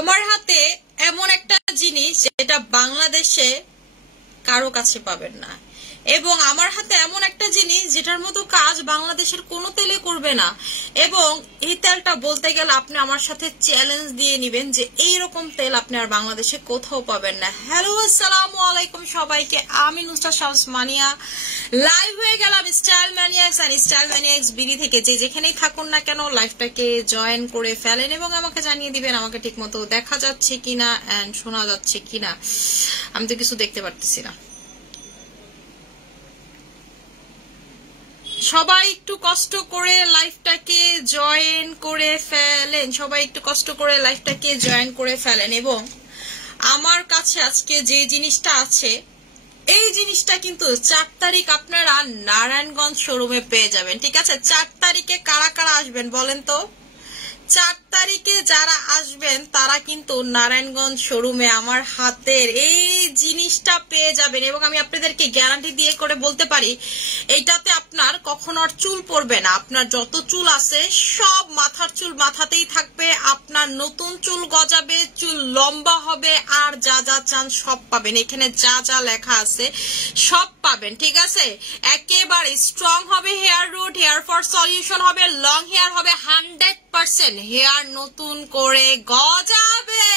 আমার হাতে এমন একটা জিনিস যেটা বাংলাদেশে কারো কাছে পাবেন না, এবং আমার হাতে এমন একটা জিনিস যেটার মতো কাজ বাংলাদেশের কোনো তেলে করবে না। এবং এই তেলটা বলতে গেলে আপনি আমার সাথে চ্যালেঞ্জ দিয়ে নিবেন যে এইরকম তেল আপনি আর বাংলাদেশে কোথাও পাবেন না। হ্যালো, আসসালামু আলাইকুম সবাইকে, আমি নুসরাত শামস মানিয়া লাইভ হয়ে গেলাম স্টাইল ম্যানিয়াক্স আর স্টাইল ম্যানিয়াক্স বিডি থেকে। যে যেখানেই থাকুন না কেন লাইভটাকে জয়েন করে ফেলেন এবং আমাকে জানিয়ে দিবেন আমাকে ঠিক মতো দেখা যাচ্ছে কিনা এন্ড শোনা যাচ্ছে কিনা। আমি তো কিছু দেখতে পারতেছি না। সবাই একটু কষ্ট করে লাইভটাকে জয়েন করে ফেলেন, সবাই একটু কষ্ট করে লাইভটাকে জয়েন করে ফেলেন। এবং আমার কাছে আজকে যে জিনিসটা আছে এই জিনিসটা কিন্তু 4 তারিখ আপনারা নারায়ণগঞ্জ শোরুমে পেয়ে যাবেন। ঠিক আছে, 4 তারিখে কারা কারা আসবেন বলেন তো? 4 তারিখে যারা আসবেন তারা কিন্তু নারায়ণগঞ্জ শোরুমে আমার হাতের এই জিনিসটা পেয়ে যাবেন। এবং আমি আপনাদেরকে গ্যারান্টি দিয়ে করে বলতে পারি এইটাতে আপনার কখনো আর চুল পড়বে না। আপনার যত চুল আছে সব মাথার চুল মাথাতেই থাকবে, আপনার নতুন চুল গজাবে, চুল লম্বা হবে, আর যা যা চান সব পাবেন। এখানে যা যা লেখা আছে সব পাবেন। ঠিক আছে, একেবারে স্ট্রং হবে hair root, hair fall solution হবে, লং হেয়ার হবে, 100% হেয়ার নতুন করে গজাবে।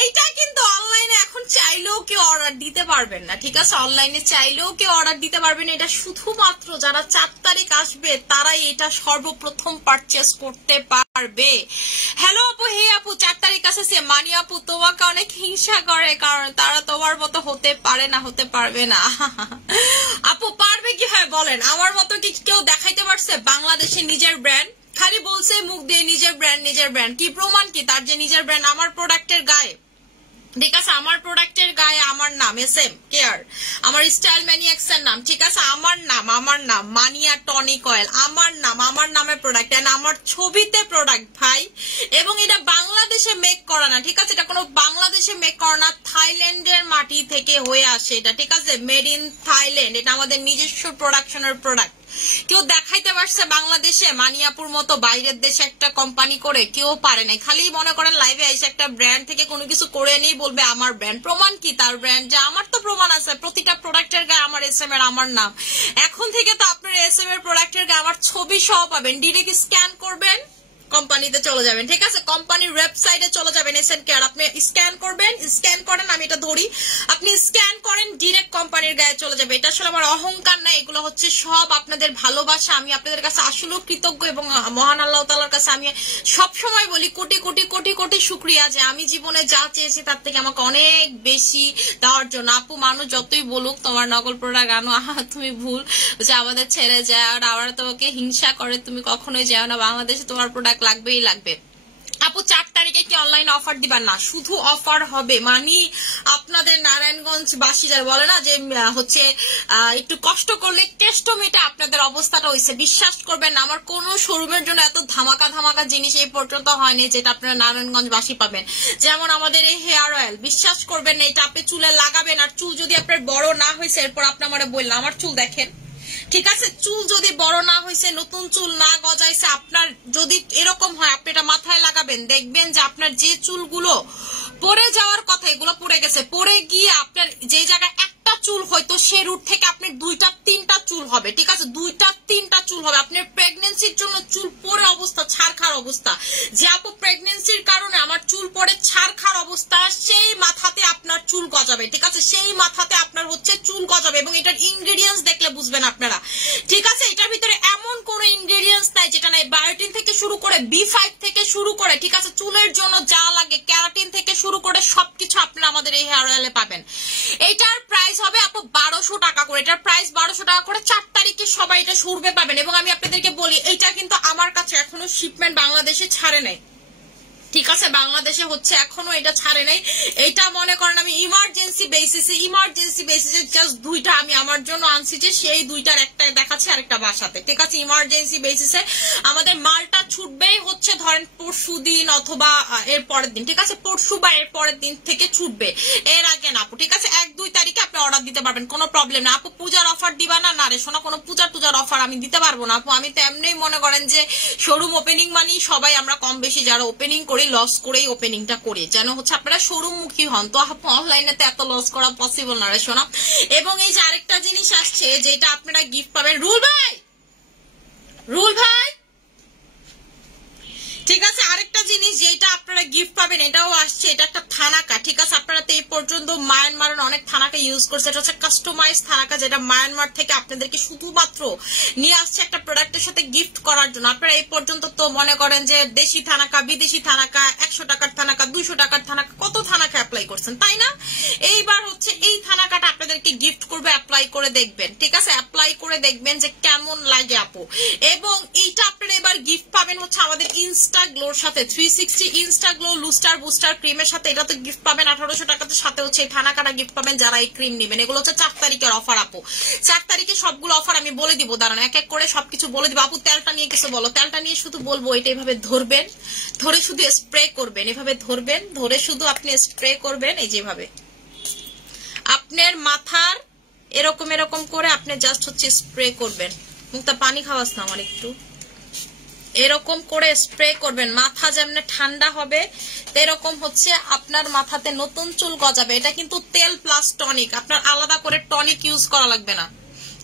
এইটা কিন্তু অনলাইনে এখন চাইলেও কেউ অর্ডার দিতে পারবেন না। ঠিক আছে, অনলাইনে চাইলেও কেউ অর্ডার দিতে পারবেন। এটা শুধুমাত্র যারা 4 তারিখ আসবে তারাই এটা সর্বপ্রথম পারচেস করতে পারবে। হ্যালো আপু, হে আপু, 4 তারিখ আসছে। মানি আপু তোমাকে অনেক হিংসা করে, কারণ তারা তোমার মতো হতে পারে না, হতে পারবে না। আপু পারবে কি হয় বলেন? আমার মতো কি কেউ দেখাইতে পারছে বাংলাদেশে নিজের ব্র্যান্ড? খালি বলছে মুখ দিয়ে নিজের ব্র্যান্ড, নিজের ব্র্যান্ড। কি প্রমাণ কি তার যে নিজের ব্র্যান্ড? আমার প্রোডাক্টের গায়ে, ঠিক আছে, আমার প্রোডাক্টের গায়ে আমার নাম SM কেয়ার, আমার স্টাইল ম্যানিয়াক্স এর নাম। ঠিক আছে, আমার নাম মানিয়া টনিক অয়েল, আমার নামের প্রোডাক্ট এন্ড আমার ছবিতে প্রোডাক্ট ভাই। এবং এটা বাংলাদেশে মেক করা না। ঠিক আছে, এটা কোনো বাংলাদেশে মেক করা না, থাইল্যান্ডের মাটি থেকে হয়ে আসে এটা। ঠিক আছে, মেড ইন থাইল্যান্ড। এটা আমাদের নিজস্ব প্রোডাকশনের প্রোডাক্ট। কেউ দেখাইতে পারছে বাংলাদেশে মানিয়াপুর মতো বাইরের দেশে একটা কোম্পানি করে? কেউ পারে নাই। খালি মনে করেন লাইভে এসে একটা ব্র্যান্ড থেকে কোনো কিছু করে নিয়ে বলবে আমার ব্র্যান্ড। প্রমাণ কি তার ব্র্যান্ড? যে আমার তো প্রমাণ আছে, প্রতিটা প্রোডাক্টের গায়ে আমার SM এর আমার নাম। এখন থেকে তো আপনার SM এর প্রোডাক্টের গায়ে আমার ছবি সহ পাবেন। ডিরেক্ট স্ক্যান করবেন, কোম্পানিতে চলে যাবেন। ঠিক আছে, কোম্পানির ওয়েবসাইটে চলে যাবেন, SM কেয়ার। আপনি স্ক্যান করবেন, স্ক্যান করেন, আমি এটা ধরি, আপনি স্ক্যান করেন, ডিরেক্ট কোম্পানির গায়ে চলে যাবে। এটা আসলে আমার অহংকার না, এগুলো হচ্ছে সব আপনাদের ভালোবাসা। আমি আপনাদের কাছে আসলেও কৃতজ্ঞ এবং মহান আল্লাহ তাআলার কাছে আমি সব সময় বলি কোটি কোটি কোটি কোটি শুকরিয়া যে আমি জীবনে যা চেয়েছি তার থেকে আমাকে অনেক বেশি দেওয়ার জন্য। আপু মানুষ যতই বলুক তোমার নকল প্রোডাক্ট আনো, তুমি ভুল যে আমাদের ছেড়ে যায় আর আমরা তোমাকে হিংসা করে, তুমি কখনোই যাও না, বাংলাদেশে তোমার প্রোডাক্ট লাগবেই লাগবে। আপু 4 তারিখে কি অনলাইন অফার দিবেন? না, শুধু অফার হবে মানে আপনাদের নারায়ণগঞ্জ বাসী যারা বলে না যে হচ্ছে একটু কষ্ট করলে কেষ্ট মেটে, আপনাদের অবস্থাটা হয়েছে। বিশ্বাস করবেন না, আমার কোন শোরুমের জন্য এত ধামাকা ধামাকা জিনিস এই পর্যন্ত হয়নি যেটা আপনারা নারায়ণগঞ্জ বাসী পাবেন। যেমন আমাদের এই হেয়ার অয়েল, বিশ্বাস করবেন না, এটা আপনি চুলে লাগাবেন আর চুল যদি আপনার বড় না হয়েছে, এরপর আপনি আমারে বললাম আমার চুল দেখেন। ঠিক আছে, চুল যদি বড় না হয়েছে, নতুন চুল না গজাইছে, আপনার যদি এরকম হয় আপনি এটা মাথায় লাগাবেন, দেখবেন যে আপনার যে চুলগুলো পড়ে যাওয়ার কথা এগুলো পড়ে গেছে। পড়ে গিয়ে আপনার যে জায়গায় একটা চুল হয়তো সে রুট থেকে আপনার 2টা 3টা চুল হবে। ঠিক আছে, 2টা 3টা চুল হবে। আপনার প্রেগনেন্সির জন্য চুল পড়ে অবস্থা, ছাড়খাড় অবস্থা, যে আপু প্রেগনেন্সির কারণে আমার চুল পড়ে ছাড়খাড় অবস্থা, সেই মাথাতে আপনার চুল গজাবে। ঠিক আছে, সেই মাথাতে আপনার হচ্ছে চুল গজাবে। এবং এটার ইনগ্রেডিয়েন্টস দেখলে বুঝবেন আপনারা। ঠিক আছে, এটার ভিতরে এমন কোন ইনগ্রেডিয়েন্টস নাই যেটা নাই। বায়োটিন থেকে শুরু করে B5 থেকে শুরু করে, ঠিক আছে, চুলের জন্য যা লাগে ক্যারাটিন থেকে শুরু করে সবকিছু আপনারা আমাদের এই হেয়ার অয়েলে পাবেন। এটার প্রাইস হবে আপু 1200 টাকা করে। এটার প্রাইস 1200 টাকা করে। 4 তারিখে সবাই এটা শোরুমে পাবেন। এবং আমি আপনাদেরকে বলি এইটা কিন্তু আমার কাছে এখনো শিপমেন্ট বাংলাদেশে ছাড়ে নাই। ঠিক আছে, বাংলাদেশে হচ্ছে এখনো এটা ছাড়ে নাই। এটা মনে করেন আমি ইমার্জেন্সি বেসিসে জাস্ট 2টা আমি আমার জন্য আনছি, যে সেই 2টার একটা দেখাচ্ছি আরেকটা বাসাতে। ঠিক আছে, ইমার্জেন্সি বেসিসে আমাদের মালটা ছুটবেই হচ্ছে হচ্ছে ধরেন পরশু দিন অথবা এর পরের দিন, ঠিক আছে, পরশু বা এর পরের দিন থেকে ছুটবে, এর আগে না আপু, ঠিক আছে। 1-2 তারিখে আপনি অর্ডার দিতে পারবেন, কোনো প্রবলেম না আপু। পূজার অফার দিবা না? না রে শোনা, কোনো পূজার অফার আমি দিতে পারবো না আপু। আমি তো এমনিই মনে করেন যে শোরুম ওপেনিং মানেই সবাই আমরা কম বেশি যারা ওপেনিং করি লস করেই ওপেনিংটা করি, যেন হচ্ছে আপনারা শোরুম মুখী হন। তো আপু অনলাইনে তো এত লস করা পসিবল না রে শোনা। এবং এই যে আরেকটা জিনিস আসছে যেটা আপনারা গিফট পাবেন, রুল ভাই ঠিক আছে, আরেকটা জিনিস যেটা আপনারা গিফট পাবেন এটাও আসছে, এটা একটা থানাকা, ঠিক আছে। আপনারা তো এই পর্যন্ত মায়ানমারের অনেক থানাকা ইউজ করছে, এটা হচ্ছে কাস্টমাইজ থানাকা, যেটা মায়ানমার থেকে আপনাদেরকে শুধুমাত্র নিয়ে আসছে একটা প্রোডাক্টের সাথে গিফট করার জন্য। আপনারা এই পর্যন্ত তো মনে করেন যে দেশি থানাকা, বিদেশি থানাকা, 100 টাকার থানাকা, 200 টাকার থানাকা, কত থানাকা অ্যাপ্লাই করছেন তাই না? এইবার হচ্ছে এই থানাকাটা আপনাদেরকে গিফট করবে, অ্যাপ্লাই করে দেখবেন, ঠিক আছে, অ্যাপ্লাই করে দেখবেন যে কেমন লাগে আপু। এবং এইটা আপনারা এবার গিফট পাবেন হচ্ছে আমাদের ইনস্টাগ্লোর সাথে, 360 ইনস্টাগ্লো লুস্টার বুস্টার ক্রিমের সাথে, এটা তো গিফট পাবেন 1800 টাকাতে, সাথে হচ্ছে এই থানাকাটা গিফট পাবেন যারা এই ক্রিম নেবেন। এগুলো হচ্ছে 4 তারিখের অফার আপু। 4 তারিখে সবগুলো অফার আমি বলে দিব, দাঁড়ান এক এক করে সবকিছু বলে দিব আপু। তেলটা নিয়ে কিছু বলো। তেলটা নিয়ে শুধু বলবো এটা এভাবে ধরবেন, ধরে শুধু স্প্রে করবেন, এভাবে ধরবেন, ধরে শুধু আপনি স্প্রে করবেন, এই যেভাবে আপনার মাথার এরকম এরকম করে আপনি জাস্ট হচ্ছে স্প্রে করবেন। মুখটা পানি খাওয়াস না আমার একটু, এরকম করে স্প্রে করবেন। মাথা যেমন ঠান্ডা হবে এরকম হচ্ছে আপনার মাথাতে নতুন চুল গজাবে। এটা কিন্তু তেল প্লাস টনিক, আপনার আলাদা করে টনিক ইউজ করা লাগবে না,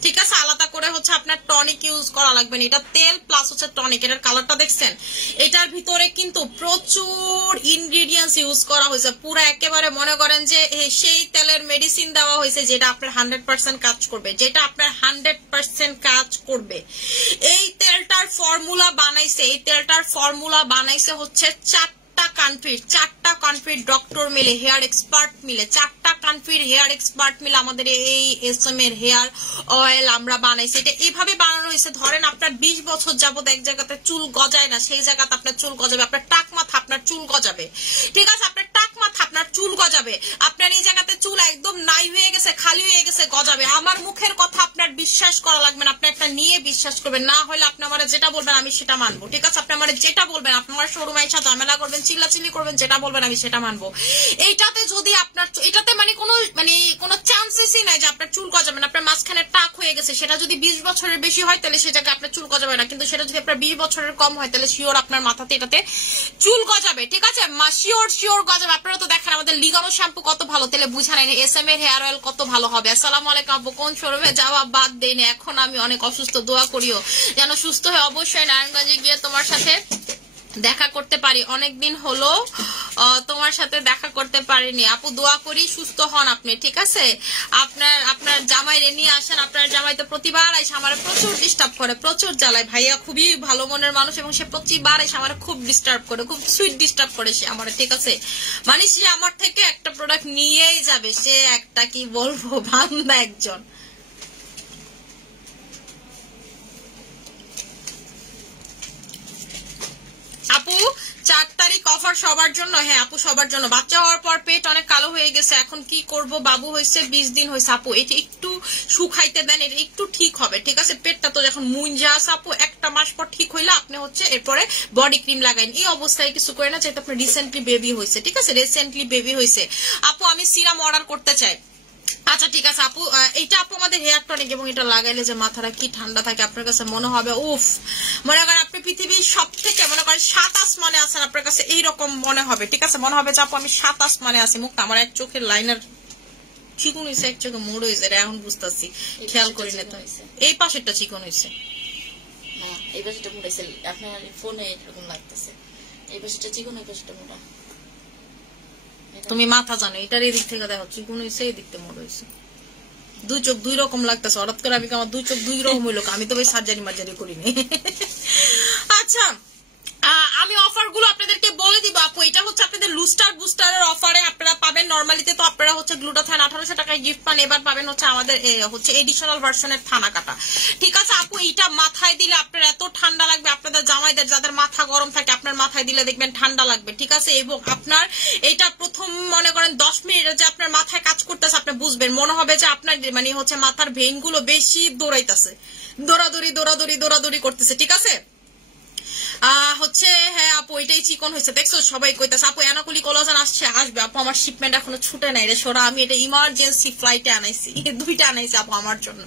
ঠিক আছে, আলাদা করে হচ্ছে আপনার টনিক ইউজ করা লাগবে না। এটা তেল প্লাস হচ্ছে টনিক। এটার কালারটা দেখছেন, এটার ভিতরে কিন্তু প্রচুর ইনগ্রিডিয়েন্টস ইউজ করা হয়েছে, পুরো একেবারে মনে করেন যে সেই তেলের মেডিসিন দেওয়া হয়েছে যেটা আপনার 100% কাজ করবে, যেটা আপনার 100% কাজ করবে। এই তেলটার ফর্মুলা বানাইছে হচ্ছে 4টা কান্ট্রির ডক্টর মিলে, হেয়ার এক্সপার্ট মিলে, 4টা কান্ট্রির হেয়ার এক্সপার্ট মিলে আমাদের এই এসএম এর হেয়ার অয়েল আমরা বানাইছি। এটা এইভাবে বানানো হয়েছে, ধরেন আপনার 20 বছর যাবত এক জায়গাতে চুল গজায় না, সেই জায়গাতে আপনার চুল গজাবে। আপনার টাক মাথা আপনার চুল গজাবে, ঠিক আছে, আপনার টাক মাথা আপনার চুল গজাবে। আপনার এই জায়গাতে চুল একদম নাই হয়ে গেছে, খালি হয়ে গেছে, গজাবে। আমার মুখের কথা আপনার বিশ্বাস করা লাগবে না, আপনি একটা নিয়ে বিশ্বাস করবেন। না হলে আপনি আমার যেটা বলবেন আমি সেটা মানবো, ঠিক আছে। আপনি আমার যেটা বলবেন, আপনার শোরুমে এসে ঝামেলা করবেন, চিল্লাচিল্লি করবেন, যেটা বলবেন আমি সেটা মানবো। এইটাতে যদি আপনার এটাতে কোনো চান্সেসই নাই যে আপনার চুল গজাবে না। আপনার মাঝখানে টাক হয়ে গেছে, সেটা যদি 20 বছরের বেশি হয় তাহলে সে জায়গায় আপনার চুল গজাবে না, কিন্তু সেটা যদি আপনার 20 বছরের কম হয় তাহলে শিওর আপনার মাথাতে এটাতে চুল গজাবে, ঠিক আছে, শিওর গজাবে। আপনারা তো দেখেন আমাদের লিগানো শ্যাম্পু কত ভালো, তাহলে বুঝা নেই এসএম এর হেয়ার অয়েল কত ভালো হবে। আসসালামু আলাইকুম আপু, কোন শোরুমে যাওয়া বাদ দেই না, এখন আমি অনেক অসুস্থ, দোয়া করিও যেন সুস্থ হয়ে অবশ্যই নারায়ণগঞ্জে গিয়ে তোমার সাথে দেখা করতে পারি। অনেকদিন হলো তোমার সাথে দেখা করতে পারিনি আপু, দোয়া করি সুস্থ হন আপনি, ঠিক আছে। আপনার জামাই রে নিয়ে আসেন, আপনার জামাই তো প্রতিবার এসে আমার প্রচুর ডিস্টার্ব করে, প্রচুর জ্বালায়। ভাইয়া খুবই ভালো মনের মানুষ এবং সে প্রতিবার এসে আমার খুব ডিস্টার্ব করে, খুব সুইট ডিস্টার্ব করে সে আমার, ঠিক আছে। মানে সে আমার থেকে একটা প্রোডাক্ট নিয়েই যাবে, সে একটা কি বলবো বান্দা একজন। আপু 4 তারিখ অফার সবার জন্য, হ্যাঁ আপু সবার জন্য। বাচ্চা হওয়ার পর পেট অনেক কালো হয়ে গেছে, এখন কি করব, বাবু হয়েছে 20 দিন হয়েছে আপু, এটা একটু শুকাইতে দেন, এটা একটু ঠিক হবে, ঠিক আছে। পেটটা তো যখন মুঞ্জা আছে আপু, 1 মাস পর ঠিক হইলে আপনি হচ্ছে এরপরে বডি ক্রিম লাগাইন। এই অবস্থায় কিছু করে না, যেহেতু আপনার রিসেন্টলি বেবি হয়েছে, ঠিক আছে, রিসেন্টলি বেবি হয়েছে। আপু আমি সিরাম অর্ডার করতে চাই। আচ্ছা ঠিক আছে আপু, এটা আপু আমাদের হেয়ার টনিক, এবং এটা লাগাইলে যে মাথাটা কি ঠান্ডা থাকে, আপনার কাছে মনে হবে উফ, মনে করেন আপনি পৃথিবীর সব থেকে মনে করেন 7 আসমানে আছেন, আপনার কাছে এইরকম মনে হবে, ঠিক আছে। মনে হবে যে আপু আমি 7 আসমানে আছি। মুখটা আমার এক চোখের লাইনার চিকন হয়েছে, এক চোখে মোড় হয়েছে, এখন বুঝতেছি, খেয়াল করি না তো। এই পাশেরটা চিকন হয়েছে, এই পাশেটা মোড় হয়েছে, আপনার ফোনে এরকম লাগতেছে। এই পাশেটা চিকন, এই পাশেটা মোড়া। তুমি মাথা জানো, এটার এদিক থেকে দেখো চিকন হয়েছে, এদিক থেকে মোড় হয়েছে, 2 চোখ 2 রকম লাগতেছে। হঠাৎ করে আমি আমার 2 চোখ 2 রকম হইলো, আমি তো ভাই সার্জারি করিনি। আচ্ছা আমি অফার গুলো আপনাদেরকে বলে দিব আপু। এটা হচ্ছে আপনাদের লুস্টার বুস্টারের অফারে আপনারা পাবেন। নর্মালিতে তো আপনারা হচ্ছে গ্লুটাথাইন 1800 টাকায় গিফট পান, এবার পাবেন হচ্ছে আমাদের হচ্ছে এডিশনাল ভার্সনের থানা কাটা, ঠিক আছে আপু। এটা মাথায় দিলে আপনার এত ঠান্ডা লাগবে, আপনাদের জামাইদের যাদের মাথা গরম থাকে আপনার মাথায় দিলে দেখবেন ঠান্ডা লাগবে, ঠিক আছে। এবং আপনার এটা প্রথম মনে করেন 10 মিনিট যে আপনার মাথায় কাজ করতেছে, আপনি বুঝবেন মনে হবে যে আপনার মানে হচ্ছে মাথার ভেইন গুলো বেশি দৌড়াইতেছে, দৌড়াদৌড়ি করতেছে, ঠিক আছে। হচ্ছে হ্যাঁ আপু এটাই চিকন হয়েছে দেখছো সবাই কইতাছে আপু অ্যানাকুলি কোলাজেন আসবে আপু আমার শিপমেন্ট এখনো ছুটে নাই রে সোরা আমি এটা ইমার্জেন্সি ফ্লাইটে আনাইছি 2টা আনাইছি আপু আমার জন্য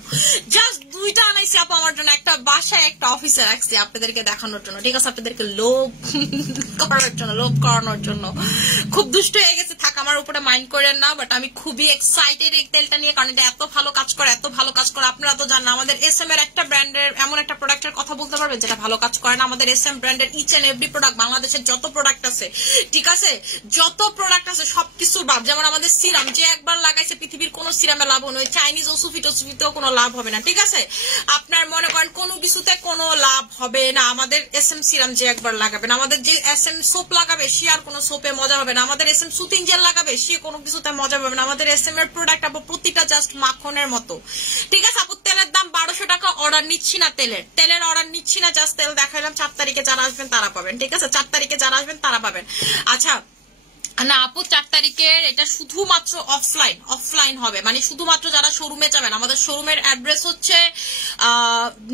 জাস্ট 2টা আনাইছি আপু আমার জন্য একটা বাসায় একটা অফিসে রাখছি আপনাদেরকে দেখানোর জন্য ঠিক আছে আপনাদেরকে লোভ করানোর জন্য খুব দুষ্ট হয়ে গেছে থাক আমার উপরে মাইন্ড করেন না বাট আমি খুবই এক্সাইটেড এই তেলটা নিয়ে কারণ এটা এত ভালো কাজ করে আপনারা তো জানেন আমাদের এসএম এর একটা ব্র্যান্ডের এমন একটা প্রোডাক্টের কথা বলতে পারবেন যেটা ভালো কাজ করে না আমাদের এসএম ব্র্যান্ডের ইচ এন্ড এভরি প্রোডাক্ট বাংলাদেশের যত প্রোডাক্ট আছে ঠিক আছে যত প্রোডাক্ট আছে সবকিছুর লাভ যেমন আমাদের সিরাম যে একবার লাগাইছে পৃথিবীর কোন সিরামে লাভ হবে না চাইনিজ ওষুধেও কোনো লাভ হবে না ঠিক আছে আপনার মনে করেন কোনো কিছুতে কোনো লাভ হবে না আমাদের এসএম সিরাম যে একবার লাগাবেন আমাদের যে এসএম সোপ লাগাবে সে আর কোনো সোপে মজা হবে না আমাদের এসএম সুতিং জেল লাগাবে সে কোনো কিছুতে মজা পাবে না আমাদের এসএম এর প্রোডাক্ট আপু প্রতিটা জাস্ট মাখনের মতো ঠিক আছে আপু তেলের দাম 1200 টাকা অর্ডার নিচ্ছি না তেলের অর্ডার নিচ্ছি না জাস্ট তেল দেখাইলাম 4 তারিখে যারা আসবেন তারা পাবেন ঠিক আছে 4 তারিখে যারা আসবেন তারা পাবেন আচ্ছা না আপু 4 তারিখের এটা শুধুমাত্র অফলাইন হবে মানে শুধুমাত্র যারা শোরুমে যাবেন আমাদের শোরুমের অ্যাড্রেস হচ্ছে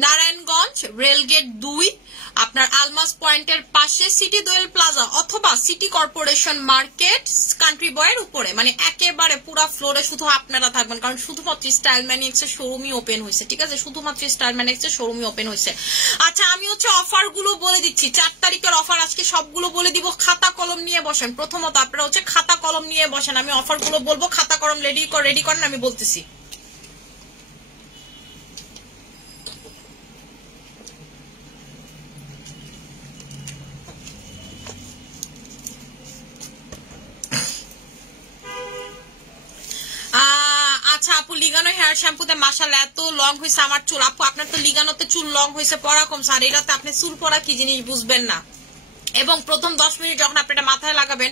নারায়ণগঞ্জ রেলগেট 2 আপনার আলমাস পয়েন্টের পাশে সিটি দোয়েল প্লাজা অথবা সিটি কর্পোরেশন মার্কেট কান্ট্রি বয়ের উপরে মানে একেবারে পুরো ফ্লোরে শুধু আপনারা থাকবেন কারণ শুধুমাত্র স্টাইল ম্যানিক্স এর শোরুমই ওপেন হয়েছে ঠিক আছে শুধুমাত্র স্টাইল ম্যানিক্স এর শোরুমই ওপেন হয়েছে আচ্ছা আমি হচ্ছে অফার গুলো বলে দিচ্ছি 4 তারিখের অফার আজকে সবগুলো বলে দিব খাতা কলম নিয়ে বসেন প্রথমত আপনারা হচ্ছে খাতা কলম নিয়ে বসেন আমি অফার গুলো বলবো খাতা কলম রেডি করেন আমি বলতেছি আচ্ছা আপু লিগানো হেয়ার শ্যাম্পুতে মাশাআল্লাহ এত লং হয়েছে আমার চুল আপু আপনার তো লিগানোতে চুল লং হয়েছে পড়া কম স্যার এটাতে আপনি চুল পড়া কি জিনিস বুঝবেন না এবং প্রথম 10 মিনিট যখন আপনি এটা মাথায় লাগাবেন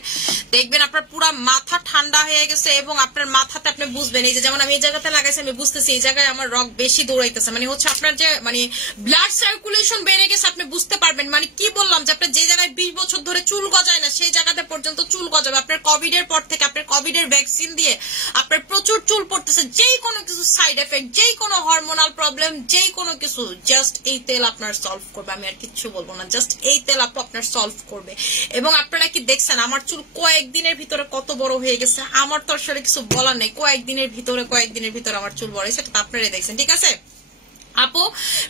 দেখবেন আপনার পুরো মাথা ঠান্ডা হয়ে গেছে এবং আপনার মাথাতে আপনি বুঝবেন এই যে যেমন আমি এই জায়গাতে লাগাইছি আমি বুঝতেছি এই জায়গায় আমার রগ বেশি দৌড়াইতেছে মানে হচ্ছে আপনার যে মানে ব্লাড সার্কুলেশন বেড়ে গেছে আপনি বুঝতে পারবেন মানে কি বললাম যে আপনার যে জায়গায় 20 বছর ধরে চুল গজায় না সেই জায়গাতে পর্যন্ত চুল গজাবে আপনার কোভিড এর পর থেকে আপনার কোভিড এর ভ্যাকসিন দিয়ে আপনার প্রচুর চুল পড়তেছে যেই কোনো কিছু সাইড এফেক্ট যেই কোনো হরমোনাল প্রবলেম যেই কোনো কিছু জাস্ট এই তেল আপনার সলভ করবে আমি আর কিছু বলবো না জাস্ট এই তেল আপু আপনার সলভ করবে এবং আপনারা কি দেখছেন আমার চুল কয়েকদিনের ভিতরে কত বড় হয়ে গেছে আমার তো আসলে কিছু বলার নেই কয়েকদিনের ভিতরে আমার চুল বড় হয়েছে সেটা আপনারাই দেখছেন ঠিক আছে আপু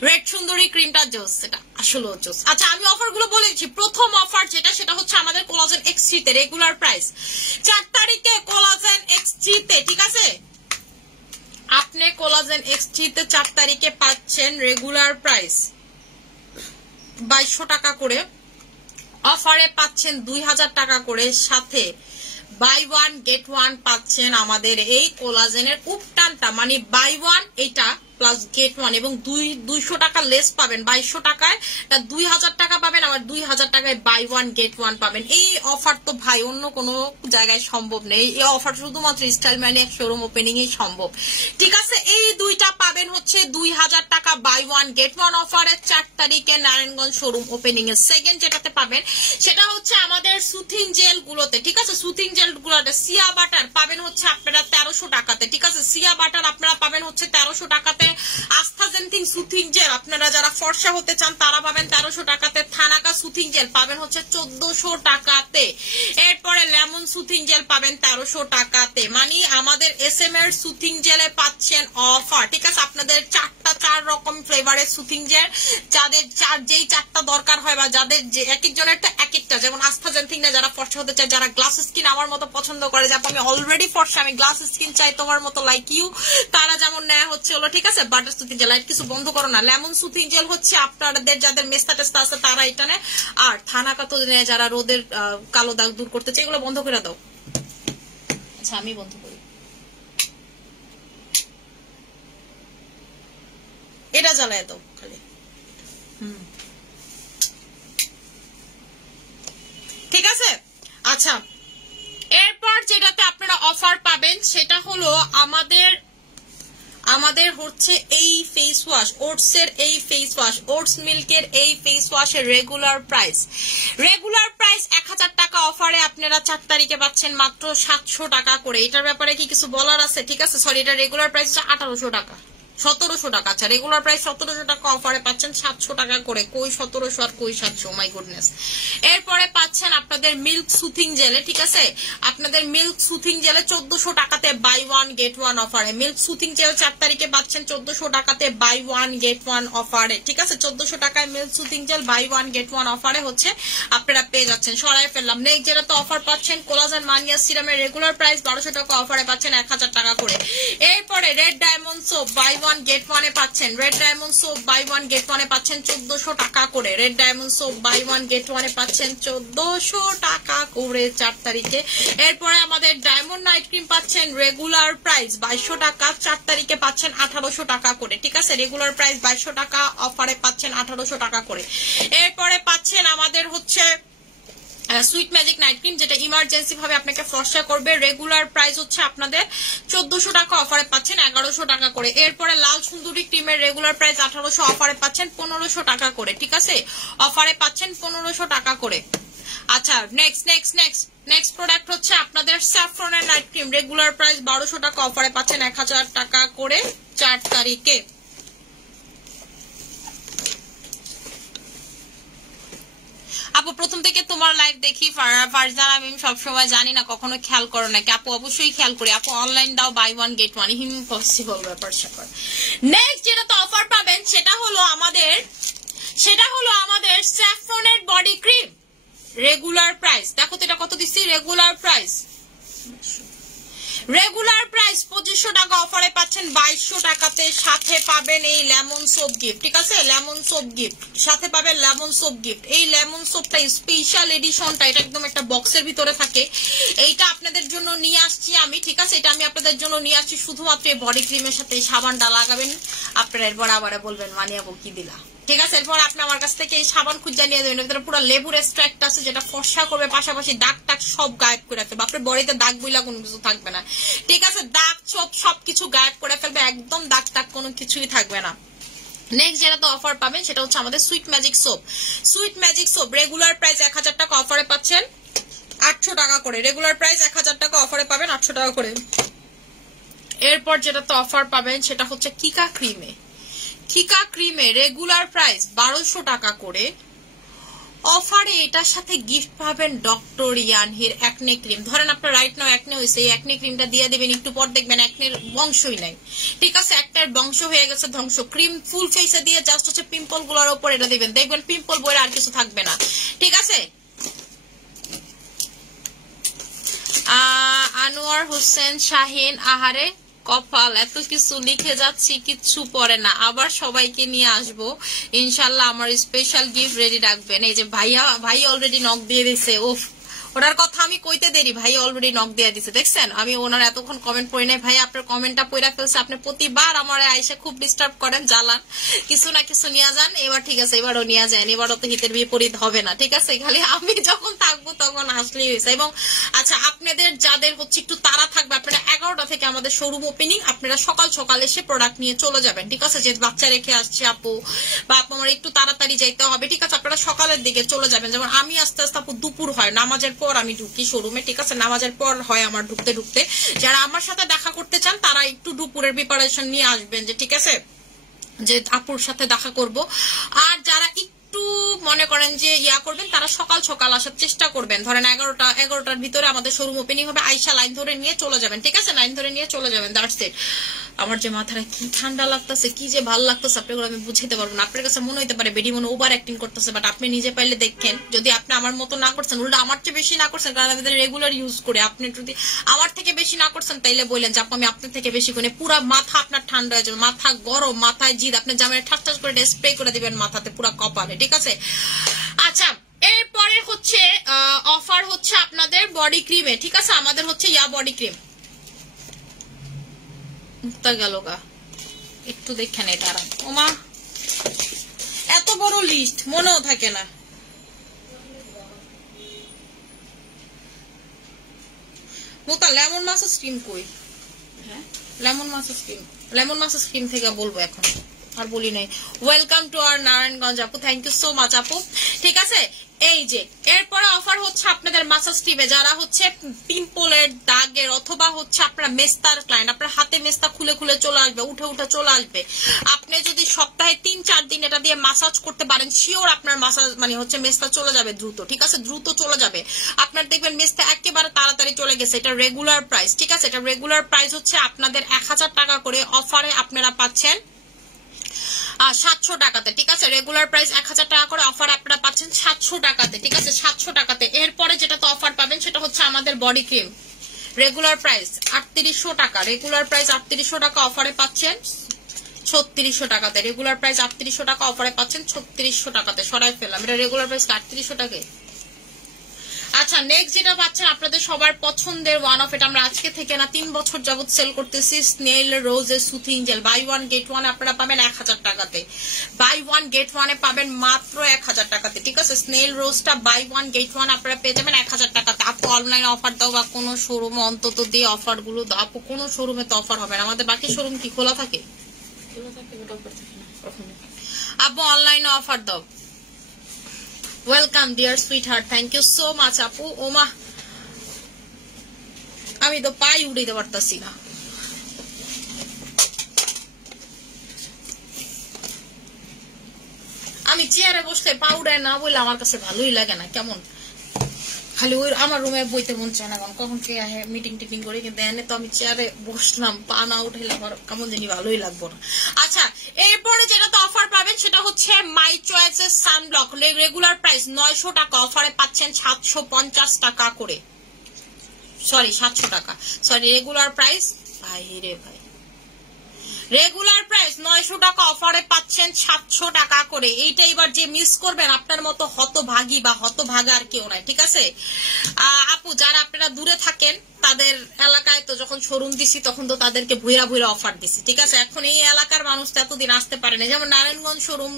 রেড সুন্দরী ক্রিমটা জোস সেটা আসলে জোস আচ্ছা আমি অফার গুলো বলে দিচ্ছি প্রথম অফার যেটা সেটা হচ্ছে আমাদের কোলাজেন X3 তে রেগুলার প্রাইস 4 তারিখে কোলাজেন X3 তে ঠিক আছে আপনি কোলাজেন X3 তে 4 তারিখে পাচ্ছেন রেগুলার প্রাইস 2200 টাকা করে অফারে পাচ্ছেন 2000 টাকা করে সাথে বাই ওয়ান গেট ওয়ান পাচ্ছেন আমাদের এই কোলাজেনের উপটানটা মানে বাই ওয়ান এটা প্লাস গেট ওয়ান এবং 200 টাকা লেস পাবেন 2200 টাকায় 2000 টাকা পাবেন আবার 2000 টাকায় বাই ওয়ান গেট ওয়ান পাবেন এই অফার তো ভাই অন্য কোনো জায়গায় সম্ভব নেই এই অফার শুধুমাত্র স্টাইল ম্যানিক শোরুম ওপেনিং এই সম্ভব ঠিক আছে এই দুইটা পাবেন হচ্ছে 2000 টাকা বাই ওয়ান গেট ওয়ান অফারে 4 তারিখে নারায়ণগঞ্জ শোরুম ওপেনিং এর সেকেন্ড যেটাতে পাবেন সেটা হচ্ছে আমাদের সুথিং জেল গুলোতে ঠিক আছে সুথিং জেল গুলোতে সিয়া বাটার পাবেন হচ্ছে আপনারা 1300 টাকাতে ঠিক আছে সিয়া বাটার আপনারা পাবেন হচ্ছে 1300 টাকাতে আস্থাজেন্থিং সুথিং জেল আপনারা যারা ফর্সা হতে চান তারা পাবেন 1300 টাকাতে থানাকা সুথিং জেল পাবেন হচ্ছে 1400 টাকাতে এরপরে লেমন সুথিং জেল পাবেন 1300 টাকাতে মানে আমাদের এসএম এর সুথিং জেলে পাচ্ছেন অফার ঠিক আছে আপনাদের 4 রকম ফ্লেভারের সুথিং জেল যাদের যেই 4টা দরকার হয় বা যাদের যে এক একজনের এক একটা যেমন আস্থাজেন্থিং না যারা ফর্সা হতে চায় যারা গ্লাস স্কিন আমার মতো পছন্দ করে যে আমি অলরেডি ফর্সা আমি গ্লাস স্কিন চাই তোমার মতো লাইক ইউ তারা যেমন নেওয়া হচ্ছে হলো ঠিক আছে বাটার সুথিং জেল কিছু বন্ধ করো না লেমন সুথিং জেল হচ্ছে আপনাদের যাদের মেস্তা টেস্তা আছে তারা এটা নেয় আর থানাকা তো যারা রোদের কালো দাগ দূর করতে চায় এগুলো বন্ধ করে দাও আচ্ছা আমি বন্ধ করি এটা জ্বালায় দাও খালি ঠিক আছে আচ্ছা এরপর যেটাতে আপনারা অফার পাবেন সেটা হলো আমাদের হচ্ছে এই ফেস ওয়াশ ওটস এর এই ফেস ওয়াশ ওটস মিল্কের এই ফেস ওয়াশের রেগুলার প্রাইস 1000 টাকা অফারে আপনারা 4 তারিখে পাচ্ছেন মাত্র 700 টাকা করে এটার ব্যাপারে কি কিছু বলার আছে ঠিক আছে সরি এটা রেগুলার প্রাইস 1800 টাকা 1700 টাকা। আচ্ছা রেগুলার প্রাইস 1700 টাকা, অফারে পাচ্ছেন 700 টাকা করে। কই 1700 আর কই 700, মাই গুডনেস। এরপরে পাচ্ছেন আপনাদের মিল্ক সুথিং জেলে, ঠিক আছে, আপনাদের মিল্ক সুথিং জেলে 1400 টাকাতে বাই ওয়ান গেট ওয়ান অফারে। মিল্ক সুথিং জেল 4 তারিখে পাচ্ছেন 1400 টাকাতে বাই ওয়ান গেট ওয়ান অফারে, ঠিক আছে। 1400 টাকায় milk soothing gel buy one get one অফারে হচ্ছে আপনারা পেয়ে যাচ্ছেন। সরাই ফেললাম। নেক্সট যেটা তো অফার পাচ্ছেন কোলাজেন মানিয়া সিরামের রেগুলার প্রাইস 1200 টাকা, অফারে পাচ্ছেন 1000 টাকা করে। এরপরে red diamond soap buy one get ওয়ানে পাচ্ছেন, red diamond soap buy one get ওয়ানে পাচ্ছেন 1400 টাকা করে। Red diamond soap buy one get ওয়ানে পাচ্ছেন 1400 টাকা করে 4 তারিখে। এরপরে আমাদের ডায়মন্ড নাইট ক্রিম পাচ্ছেন রেগুলার প্রাইস 2200 টাকা, 4 তারিখে পাচ্ছেন 1800 টাকা করে, ঠিক আছে। রেগুলার প্রাইস 2200 টাকা, অফারে পাচ্ছেন 1800 টাকা করে। এরপরে পাচ্ছেন আমাদের হচ্ছে সুইট ম্যাজিক নাইট ক্রিম, যেটা ইমার্জেন্সি ভাবে আপনাকে ফর্সা করবে। রেগুলার প্রাইস হচ্ছে আপনাদের 1400 টাকা, অফারে পাচ্ছেন 1100 টাকা করে। এরপরে লাল সুন্দরী ক্রিমের রেগুলার প্রাইস 1800, অফারে পাচ্ছেন 1500 টাকা করে, ঠিক আছে, অফারে পাচ্ছেন 1500 টাকা করে। আচ্ছা নেক্সট প্রোডাক্ট হচ্ছে আপনাদের স্যাফরনের নাইট ক্রিম, রেগুলার প্রাইস 1200 টাকা, অফারে পাচ্ছেন 1000 টাকা করে 4 তারিখে। আপু প্রথম থেকে তোমার লাইভ দেখি ফারজান, আমি সবসময় জানি না কখনো খেয়াল করো নাকি। আপু অবশ্যই খেয়াল করি। আপু অনলাইন দাও buy one get one, impossible ব্যাপার স্যাপার। নেক্সট যেটা তো অফার পাবেন সেটা হলো আমাদের স্যাফরনের বডি ক্রিম রেগুলার প্রাইস। দেখো তো এটা কত দিচ্ছি, রেগুলার প্রাইস 2500 টাকা, অফারে পাচ্ছেন 2200 টাকাতে। সাথে পাবেন এই লেমন সোপ গিফট, ঠিক আছে, লেমন সোপ গিফট, সাথে পাবেন লেমন সোপ গিফট। এই লেমন সোপটা স্পেশাল এডিশনটা, এটা একদম একটা বক্সের ভিতরে থাকে। এইটা আপনাদের জন্য নিয়ে আসছি আমি, ঠিক আছে, এটা আমি আপনাদের জন্য নিয়ে আসছি শুধুমাত্র এই বডি ক্রিমের সাথে। এই সাবানটা লাগাবেন আপনারা, এরপর আবার বলবেন মানিয়াবো কি দিলা, ঠিক আছে। এরপর আপনি আমার কাছ থেকে এই সাবান খুঁজে নিয়ে যাবেন, ভিতরে পুরো লেবুর এক্সট্রাক্ট আছে, যেটা ফর্সা করবে, পাশাপাশি দাগ টাগ সব গায়েব করে ফেলবে। আপনার বডিতে দাগ বইলা কোনো কিছু থাকবে না, ঠিক আছে, দাগ ছোপ সবকিছু গায়েব করে ফেলবে, একদম দাগ টাগ কোনো কিছুই থাকবে না। নেক্সট যেটা তো অফার পাবেন সেটা হচ্ছে আমাদের sweet magic soap. Sweet magic soap regular price 1000 টাকা, অফারে পাচ্ছেন 800 টাকা করে। রেগুলার প্রাইস 1000 টাকা, অফারে পাবেন 800 টাকা করে। এরপর যেটা তো অফার পাবেন সেটা হচ্ছে কিকা ক্রিমে রেগুলার প্রাইস 1200 টাকা করে, অফারে এটার সাথে গিফট পাবেন ডক্টর ইয়ানহির অ্যাকনে ক্রিম। ধরেন আপনার রাইট নাও অ্যাকনে হয়েছে, এই অ্যাকনে ক্রিমটা দিয়ে দিবেন, একটু পর দেখবেন অ্যাকনের বংশই নাই, ঠিক আছে, একটার বংশ হয়ে গেছে ধ্বংস। ক্রিম ফুল ফেসে দিয়ে জাস্ট হচ্ছে পিম্পল গুলোর উপর এটা দিবেন, দেখবেন পিম্পল বইরে আর কিছু থাকবে না, ঠিক আছে। আনোয়ার হোসেন শাহিন, আহারে কপাল, এত কিছু লিখে যাচ্ছি কিচ্ছু পরে না, আবার সবাইকে নিয়ে আসবো ইনশাল্লাহ। আমার স্পেশাল গিফট রেডি রাখবেন। এই যে ভাই অলরেডি নক দিয়ে দিছে, ওফ ওনার কথা আমি কইতে দেরি, ভাই অলরেডি নক দিয়ে দিছে, দেখছেন। আমি ওনার এতক্ষণ কমেন্ট পড়ি নাই, ভাই আপনার কমেন্টটা পড়া ফেলছে। আপনি প্রতিবার আমার আইসা খুব ডিস্টার্ব করেন, জ্বালান, কিছু না কিছু নিয়ে যান। এবার ঠিক আছে, এবারও নিয়ে যান, এবারও তো হিতের বিপরীত হবে না, ঠিক আছে, খালি আমি যখন থাকবো তখন আসলেই হয়েছে। এবং আচ্ছা আপনাদের যাদের হচ্ছে একটু তাড়া থাকবে, আপনারা 11টা থেকে আমাদের শোরুম ওপেনিং, আপনারা সকাল সকাল এসে প্রোডাক্ট নিয়ে চলে যাবেন, ঠিক আছে। যে বাচ্চা রেখে আসছে আপু বা আপু আমার একটু তাড়াতাড়ি যাইতে হবে, ঠিক আছে, আপনারা সকালের দিকে চলে যাবেন। যেমন আমি আস্তে আস্তে আপু দুপুর হয়, নামাজের পর আমি ঢুকি শোরুমে, ঠিক আছে, নামাজের পর হয় আমার ঢুকতে ঢুকতে। যারা আমার সাথে দেখা করতে চান তারা একটু দুপুরের প্রিপারেশন নিয়ে আসবেন, যে ঠিক আছে, যে আপুর সাথে দেখা করব। আর যারা একটু মনে করেন যে ইয়া করবেন, তারা সকাল সকাল আসার চেষ্টা করবেন। ধরেন 11টার ভিতরে আমাদের শোরুম ওপেনিং হবে, আইসা লাইন ধরে নিয়ে চলে যাবেন, ঠিক আছে, লাইন ধরে নিয়ে চলে যাবেন, দ্যাটস ইট। আমার যে মাথাটা কি ঠান্ডা লাগতেছে, কি যে ভালো লাগতেছে, আপনার আমি বুঝাইতে পারবো না। আপনার কাছে মনে হইতে পারে বেডি মনে ওভার অ্যাক্টিং করতেছে, বাট আপনি নিজে পাইলে দেখেন, যদি আপনি আমার মতো না করছেন, উল্টা আমার চেয়ে বেশি না করছেন, কারণ আমি রেগুলার ইউজ করে, আপনি যদি আমার থেকে বেশি না করছেন তাইলে বললেন যে আমি আপনার থেকে বেশি করে, পুরা মাথা আপনার ঠান্ডা হয়ে যাবে, মাথা গরম, মাথায় জিদ, আপনার জামাই ঠাস ঠাস করে স্প্রে করে দিবেন মাথাতে, পুরা কপালে, ঠিক আছে। আচ্ছা এরপরে হচ্ছে অফার হচ্ছে আপনাদের বডি ক্রিমে, ঠিক আছে, আমাদের হচ্ছে ইয়া বডি ক্রিম গেল গা, একটু দেখেন এটা। ওমা এত বড় লিস্ট মনেও থাকে না। মোতা লেমন মাসাজ ক্রিম কই? লেমন মাসাজ ক্রিম থেকে বলবো এখন, আর বলি নাই। ওয়েলকাম টু আর নারায়ণগঞ্জ আপু, থ্যাংক ইউ সো মাচ আপু, ঠিক আছে। এই যে এরপরে অফার হচ্ছে হচ্ছে আপনাদের মাসাজ টিপে যারা হচ্ছে পিম্পলের দাগের অথবা হচ্ছে আপনার মেস্তার ক্লায়েন্ট, আপনার হাতে মেস্তা খুলে খুলে চলে আসবে, উঠে উঠে চলে আসবে, আপনি যদি সপ্তাহে 3-4 দিন এটা দিয়ে মাসাজ করতে পারেন শিওর আপনার মাসাজ মানে হচ্ছে মেস্তা চলে যাবে দ্রুত। ঠিক আছে, দ্রুত চলে যাবে, আপনার দেখবেন মেস্তা একেবারে তাড়াতাড়ি চলে গেছে। এটা রেগুলার প্রাইস। ঠিক আছে, এটা রেগুলার প্রাইস হচ্ছে আপনাদের 1000 টাকা করে, অফারে আপনারা পাচ্ছেন 700 টাকাতে। ঠিক আছে, রেগুলার প্রাইস 1000 টাকা করে, অফার আপনারা পাচ্ছেন 700 টাকাতে। ঠিক আছে, 700 টাকাতে। এরপরে যেটা তো অফার পাবেন সেটা হচ্ছে আমাদের বডি ক্রিম, রেগুলার প্রাইস 3800 টাকা, রেগুলার প্রাইস 3800 টাকা, অফারে পাচ্ছেন 3600 টাকাতে। রেগুলার প্রাইস 3800 টাকা, অফারে পাচ্ছেন 3600 টাকাতে। সরাই ফেললাম, এটা রেগুলার প্রাইস 3800 টাকায়। আচ্ছা, নেক্সট যেটা পাচ্ছেন আপনাদের সবার পছন্দের ওয়ান অফ, এটা আমরা আজকে থেকে না 3 বছর যাবত সেল করতেছি, স্নেল রোজের soothing gel. Buy one get one আপনারা পাবেন 1000 টাকাতে, বাই ওয়ান গেট ওয়ানে পাবেন মাত্র 1000 টাকাতে। ঠিক আছে, স্নেল রোজটা বাই ওয়ান গেট ওয়ান আপনারা পেয়ে যাবেন 1000 টাকাতে। আপু অনলাইনে অফার দাও বা কোনো শোরুমে অন্তত দিয়ে অফার গুলো দাও। আপু কোনো শোরুমে তো অফার হবে না, আমাদের বাকি শোরুম কি খোলা থাকে? আপু অনলাইনে অফার দাও। Welcome dear sweetheart, thank you so much আপু। ওমা আমি তো পাই উড়াইতে পারতাছি না। আমি চেয়ারে বসলে পা উড়ায় না বললে আমার কাছে ভালোই লাগে না, কেমন খালি ওই আমার রুমে বইতে মন চায় না, কখন কে আহে মিটিং টিটিং করে, কিন্তু এনে তো আমি চেয়ারে বসলাম, পা না উঠাইলে আমার কেমন জানি ভালোই লাগবো না। আচ্ছা, এরপরে যেটা তো অফার পাবেন সেটা হচ্ছে মাই চয়েসের সানব্লক, রেগুলার প্রাইস 900 টাকা, অফারে পাচ্ছেন 750 টাকা করে, সরি 700 টাকা, সরি রেগুলার প্রাইস, ভাই রে ভাই, রেগুলার প্রাইস 900 টাকা, অফারে পাচ্ছেন 700 টাকা করে। এইটা এবার যে মিস করবেন আপনার মতো হতভাগী বা হতভাগা আর কেউ নাই। ঠিক আছে আপু, যারা আপনারা দূরে থাকেন তাদের এলাকায় তো যখন শোরুম দিছি তখন তো তাদেরকে ভুইরা ভুইরা অফার দিছি। ঠিক আছে, এখন এই এলাকার মানুষ তো এতদিন আসতে পারে না, যেমন নারায়ণগঞ্জ শোরুম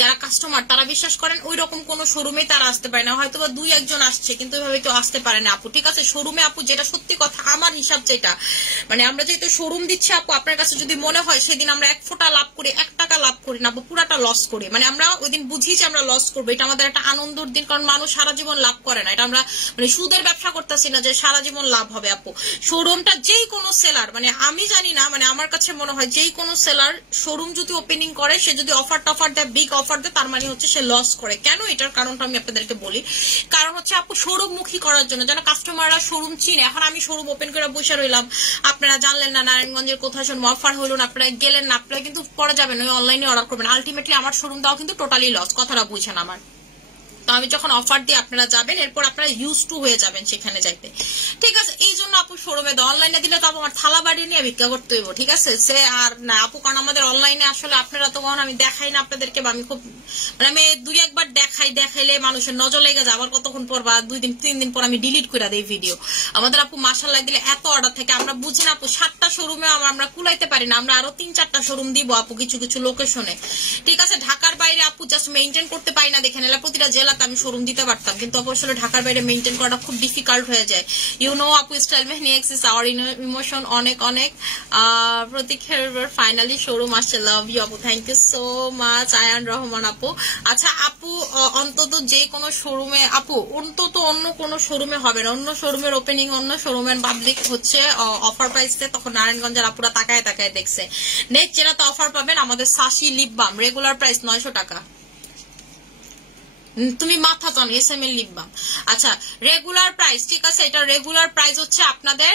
যারা কাস্টমার তারা বিশ্বাস করেন ওই রকম কোন শোরুমে তারা আসতে পারে না, হয়তো বা 2-1 আসছে কিন্তু ওইভাবে কেউ আসতে পারে না আপু। ঠিক আছে, শোরুমে আপু যেটা সত্যি কথা, আমার হিসাব যেটা মানে আমরা যেহেতু শোরুম দিচ্ছি আপু, আপনার কাছে যদি মনে হয় সেদিন আমরা 1 ফোঁটা লাভ করি, 1 টাকা লাভ করি না আপু, পুরাটা লস করি, মানে আমরা ওই দিন বুঝি যে আমরা লস করবো, এটা আমাদের একটা আনন্দের দিন, কারণ মানুষ সারা জীবন লাভ করে না, এটা আমরা মানে সুদের ব্যবসা করতেছি না যে সারা জীবন লাভ হবে আপু। শোরুমটা যেই কোনো সেলার, মানে আমি জানি না, মানে আমার কাছে মনে হয় যেই কোনো সেলার শোরুম যদি ওপেনিং করে সে যদি অফার টফার দেয়, বিগ অফার দেয়, তার মানে হচ্ছে সে লস করে। কেন? এটার কারণটা আমি আপনাদেরকে বলি। কারণ হচ্ছে আপু শোরুম মুখী করার জন্য, যেন কাস্টমাররা শোরুম চিনে। এখন আমি শোরুম ওপেন করে বসে রইলাম, আপনারা জানলেন না নারায়ণগঞ্জের কোথায় শোরুম অফার হলো না, আপনারা গেলেন না, আপনারা কিন্তু পরে যাবেন ওই অনলাইনে অর্ডার করবেন, আলটিমেটলি আমার শোরুম দাও কিন্তু টোটালি লস। কথাটা বুঝছেন আমার? তো আমি যখন অফার দিয়ে আপনারা যাবেন, এরপর আপনারা ইউজ টু হয়ে যাবেন সেখানে যাইতে। ঠিক আছে, এই জন্য আপু শোরুমে দাও, অনলাইনে দিলে তো আপু আমার থালা বাড়ি নিয়ে ভিক্ষা করতে হইব। ঠিক আছে, সে আর না আপু, কারণ আমাদের অনলাইনে আসলে আপনারা তো কখন আমি দেখাই না আপনাদেরকে, বা আমি খুব মানে আমি 2-1 দেখাইলে মানুষের নজর লেগে যায়, আবার কতক্ষণ পর বা 2-3 দিন পর আমি ডিলিট করে দেই ভিডিও। আমাদের আপু মাশাআল্লাহ দিলে এত অর্ডার থেকে আমরা বুঝি না আপু, 7টা শোরুমে আমরা কুলাইতে পারি না, আমরা আরো 3-4টা শোরুম দিব আপু কিছু কিছু লোকেশনে। ঠিক আছে, ঢাকার বাইরে আপু জাস্ট মেইনটেইন করতে পারি না, দেখেন এলা প্রতিটা জেলাতে আমি শোরুম দিতে পারতাম, কিন্তু অবশ্যই ঢাকার বাইরে মেইনটেইন করাটা খুব ডিফিকাল্ট হয়ে যায়। ইউ নো আপু, স্টাইল মেহনি এক্সিস আওয়ার ইমোশন, অনেক অনেক প্রতীক ফাইনালি শোরুম আসছে, লাভ ইউ আপু, thank you so much Ayan Rahman আপু। আচ্ছা আপু, অন্তত যে কোনো শোরুমে আপু, অন্তত অন্য কোনো শোরুমে হবে না, অন্য শোরুমের ওপেনিং, অন্য শোরুমের পাবলিক হচ্ছে অফার প্রাইসে, তখন নারায়ণগঞ্জের আপুরা তাকায় তাকায় দেখছে। নেক্সট যেটা তো অফার পাবেন আমাদের সাশি লিপ বাম, রেগুলার প্রাইস 900 টাকা। তুমি মাথা চান এসএমএল লিপ বাম। আচ্ছা, রেগুলার প্রাইস, ঠিক আছে, এটা রেগুলার প্রাইস হচ্ছে আপনাদের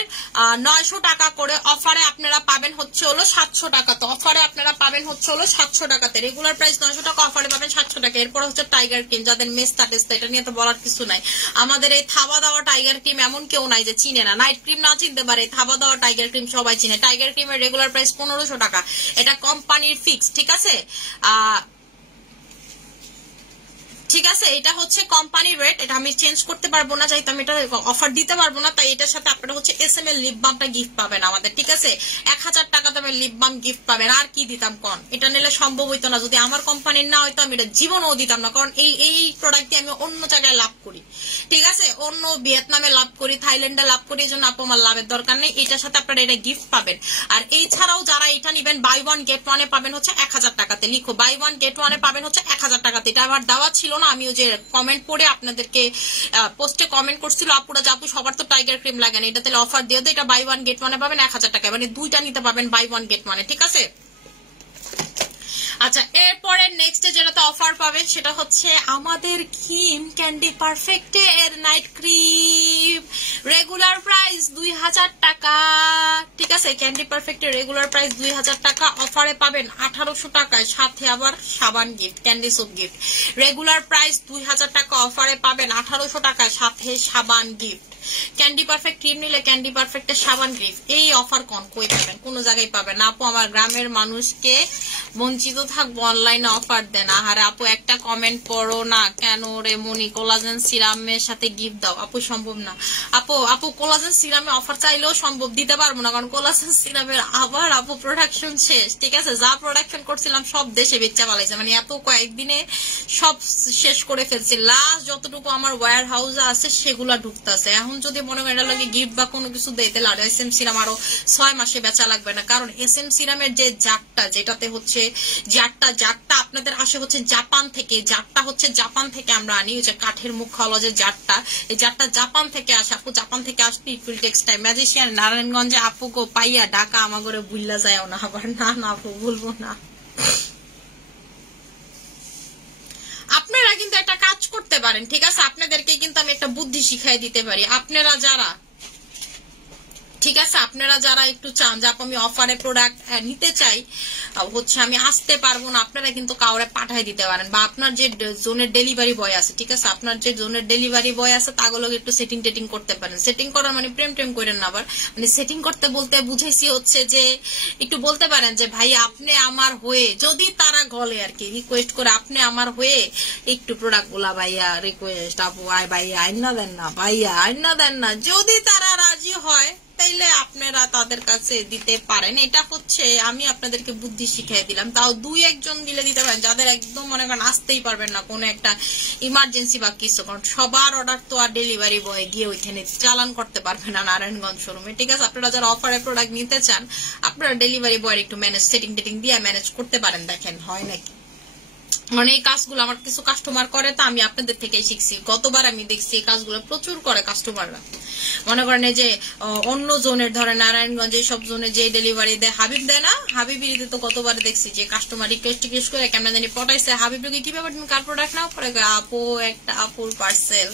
900 টাকা করে, অফারে আপনারা পাবেন হচ্ছে হলো 700 টাকা। তো অফারে আপনারা পাবেন হচ্ছে হলো 700 টাকাতে, রেগুলার প্রাইস 900 টাকা, অফারে পাবেন 700 টাকা। এরপর হচ্ছে টাইগার ক্রিম, যাদের মেস্তা টেস্তা, এটা নিয়ে তো বলার কিছু নাই। আমাদের এই থাবা দেওয়া টাইগার ক্রিম এমন কেউ নাই যে চিনে না, নাইট ক্রিম না চিনতে পারে, থাবা দেওয়া টাইগার ক্রিম সবাই চিনে। টাইগার ক্রিমের রেগুলার প্রাইস 1500 টাকা, এটা কোম্পানির ফিক্স। ঠিক আছে, ঠিক আছে, এটা হচ্ছে কোম্পানির রেট, এটা আমি চেঞ্জ করতে পারবো না, চাইতে আমি এটা অফার দিতে পারবো না, তাই এটার সাথে আপনারা হচ্ছে এসএমএল লিপ বামটা গিফট পাবেন আমাদের। ঠিক আছে, 1000 টাকা দামের লিপ বাম গিফট পাবেন। আর কি দিতাম কোন, এটা নিলে সম্ভব হইতো না, যদি আমার কোম্পানির না হইতো আমি এটা জীবনও দিতাম না, কারণ এই প্রোডাক্ট দিয়ে আমি অন্য জায়গায় লাভ করি। ঠিক আছে, অন্য ভিয়েতনামে লাভ করি, থাইল্যান্ডে লাভ করি, এই জন্য আপু আমার লাভের দরকার নেই, এটার সাথে আপনারা এটা গিফট পাবেন। আর এই ছাড়াও যারা এটা নিবেন, বাই ওয়ান গেট ওয়ানে পাবেন হচ্ছে 1000 টাকাতে। লিখো, বাই ওয়ান গেট ওয়ানে পাবেন হচ্ছে 1000 টাকাতে। এটা আমার দেওয়া ছিল না, আমি ওই যে কমেন্ট পড়ে আপনাদেরকে পোস্টে কমেন্ট করছিল আপুরা যে আপু সবার তো টাইগার ক্রিম লাগে না, এটা তাহলে অফার দিয়ে দেয়, এটা বাই ওয়ান গেট ওয়ানে পাবেন 1000 টাকা, মানে দুইটা নিতে পারবেন বাই ওয়ান গেট ওয়ানে, ঠিক আছে। আচ্ছা, এরপরে নেক্সট যেটাতে অফার পাবেন সেটা হচ্ছে আমাদের কিম ক্যান্ডি পারফেক্ট এর নাইট ক্রিম, রেগুলার প্রাইস 2000 টাকা, ঠিক আছে। ক্যান্ডি পারফেক্ট এর রেগুলার প্রাইস 2000 টাকা, অফারে পাবেন 1800 টাকায়, সাথে আবার সাবান gift, candy soap gift. Regular price 2000 টাকা, অফারে পাবেন 1800 টাকায়, সাথে সাবান গিফট। ক্যান্ডি পারফেক্ট ক্রিম নিলে ক্যান্ডি পারফেক্টের সাবান গিফট। এই অফার কই পাবেন? কোনো জায়গায় পাবেন না আপু। আমার গ্রামের মানুষকে বঞ্চিত থাকবো, অনলাইনে অফার দেন। আহারে আপু একটা কমেন্ট পড়ো না কেন রে মনি, কোলাজেন সিরামের সাথে গিফট দাও। আপু সম্ভব না আপু কোলাজেন সিরামে অফার চাইলেও সম্ভব দিতে পারবো না, কারণ কোলাজেন সিরামের আবার আপু প্রোডাকশন শেষ, ঠিক আছে। যা প্রোডাকশন করছিলাম সব দেশে বেচা পালাইছে, মানে এত কয়েকদিনে সব শেষ করে ফেলছি। লাস্ট যতটুকু আমার ওয়্যার হাউসে আছে সেগুলা ঢুকতেছে। এখন যদি মনে হয় এটা লাগে গিফট বা কোনো কিছু দেয়, তাহলে আর এস এম সিরাম আরো 6 মাসে বেচা লাগবে না, কারণ এস এম সিরামের যে জারটা, যেটাতে হচ্ছে জারটা আপনাদের আসে হচ্ছে জাপান থেকে, জারটা হচ্ছে জাপান থেকে আমরা আনি, ওই যে কাঠের মুখ হলো যে জারটা, এই জারটা জাপান থেকে আসে আপু। জাপান থেকে আসতে it will takes time. Magician নারায়ণগঞ্জে আপু গো পাইয়া ঢাকা আমাগরে বুইল্লা যায় না আবার, না আপু ভুলবো না। আপনারা কিন্তু একটা কাজ করতে পারেন, ঠিক আছে। আপনাদেরকে কিন্তু আমি একটা বুদ্ধি শিখাই দিতে পারি। আপনারা যারা, ঠিক আছে, আপনারা যারা একটু চান যে আমি অফারে প্রোডাক্ট নিতে চাই, হচ্ছে আমি আসতে পারবো না, আপনারা কিন্তু কাউরে পাঠাই দিতে পারেন, বা আপনার যে জোনের ডেলিভারি বয় আছে, ঠিক আছে, আপনার যে জোনের ডেলিভারি বয় আছে তাগুলো একটু সেটিং টেটিং করতে পারেন। সেটিং করার মানে প্রেম টেম করেন না আবার, মানে সেটিং করতে বলতে বুঝাইছি হচ্ছে যে একটু বলতে পারেন যে ভাই আপনি আমার হয়ে, যদি তারা গলে আর কি রিকোয়েস্ট করে, আপনি আমার হয়ে একটু প্রোডাক্ট গুলা ভাইয়া রিকোয়েস্ট আপু আয় ভাইয়া আইনা দেন না, ভাইয়া আইনা দেন না, যদি তারা রাজি হয় তাইলে আপনারা তাদের কাছে দিতে পারেন। এটা হচ্ছে আমি আপনাদেরকে বুদ্ধি শিখিয়ে দিলাম। তাও 2-1 জন দিলে দিতে পারেন, যাদের একদম মনে করেন আসতেই পারবেন না, কোনো একটা ইমার্জেন্সি বা কিছু, কারণ সবার অর্ডার তো আর ডেলিভারি বয় গিয়ে ওইখানে চালান করতে পারবে না নারায়ণগঞ্জ শোরুমে, ঠিক আছে। আপনারা যারা অফারে প্রোডাক্ট নিতে চান, আপনারা ডেলিভারি বয়ের একটু ম্যানেজ সেটিং টেটিং দিয়ে ম্যানেজ করতে পারেন, দেখেন হয় নাকি। মানে এই কাজগুলো আমার কিছু কাস্টমার করে, তো আমি আপনাদের থেকে শিখছি। গতবার আমি দেখছি এই কাজগুলো প্রচুর করে কাস্টমাররা। মনে করেন এই যে অন্য জোনের ধরে নারায়ণগঞ্জ সব জোনে যে ডেলিভারি দেয়, হাবিব দেয় না, হাবিবিরিতে তো কতবার দেখছি যে কাস্টমার রিকোয়েস্ট করে কেমন জানি পটাইছে, হাবিবকে কি ব্যাপার তুমি কার প্রোডাক্ট নাও, পরে আপু একটা আপুর পার্সেল।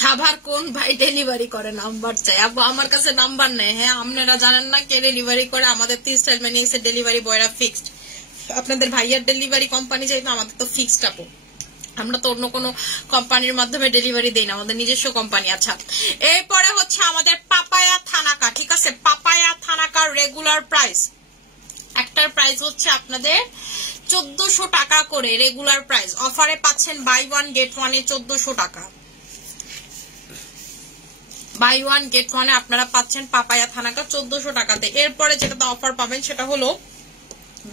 সাভার কোন ভাই ডেলিভারি করে নাম্বার চাই? আপু আমার কাছে নাম্বার নেই। হ্যাঁ, আপনারা জানেন না কে ডেলিভারি করে? আমাদের তো স্টাইল ম্যানিয়াক্সের ডেলিভারি বয়রা ফিক্সড। আপনাদের ভাইয়ার ডেলিভারি কোম্পানি চাই, তো আমাদের তো ফিক্সড আপু। আমরা তো অন্য কোনো কোম্পানির মাধ্যমে ডেলিভারি দেই না, আমাদের নিজস্ব কোম্পানি। আচ্ছা, এরপরে হচ্ছে আমাদের পাপায়া থানাকা, ঠিক আছে। পাপায়া থানাকার রেগুলার প্রাইস, একটার প্রাইস হচ্ছে আপনাদের 1400 টাকা করে রেগুলার প্রাইস, অফারে পাচ্ছেন বাই ওয়ান গেট ওয়ানে 1400 টাকা। বাই ওয়ান গেট ওয়ানে আপনারা পাচ্ছেন পাপায়া থানাকা 1400 টাকাতে। এরপরে যেটাতে অফার পাবেন সেটা হলো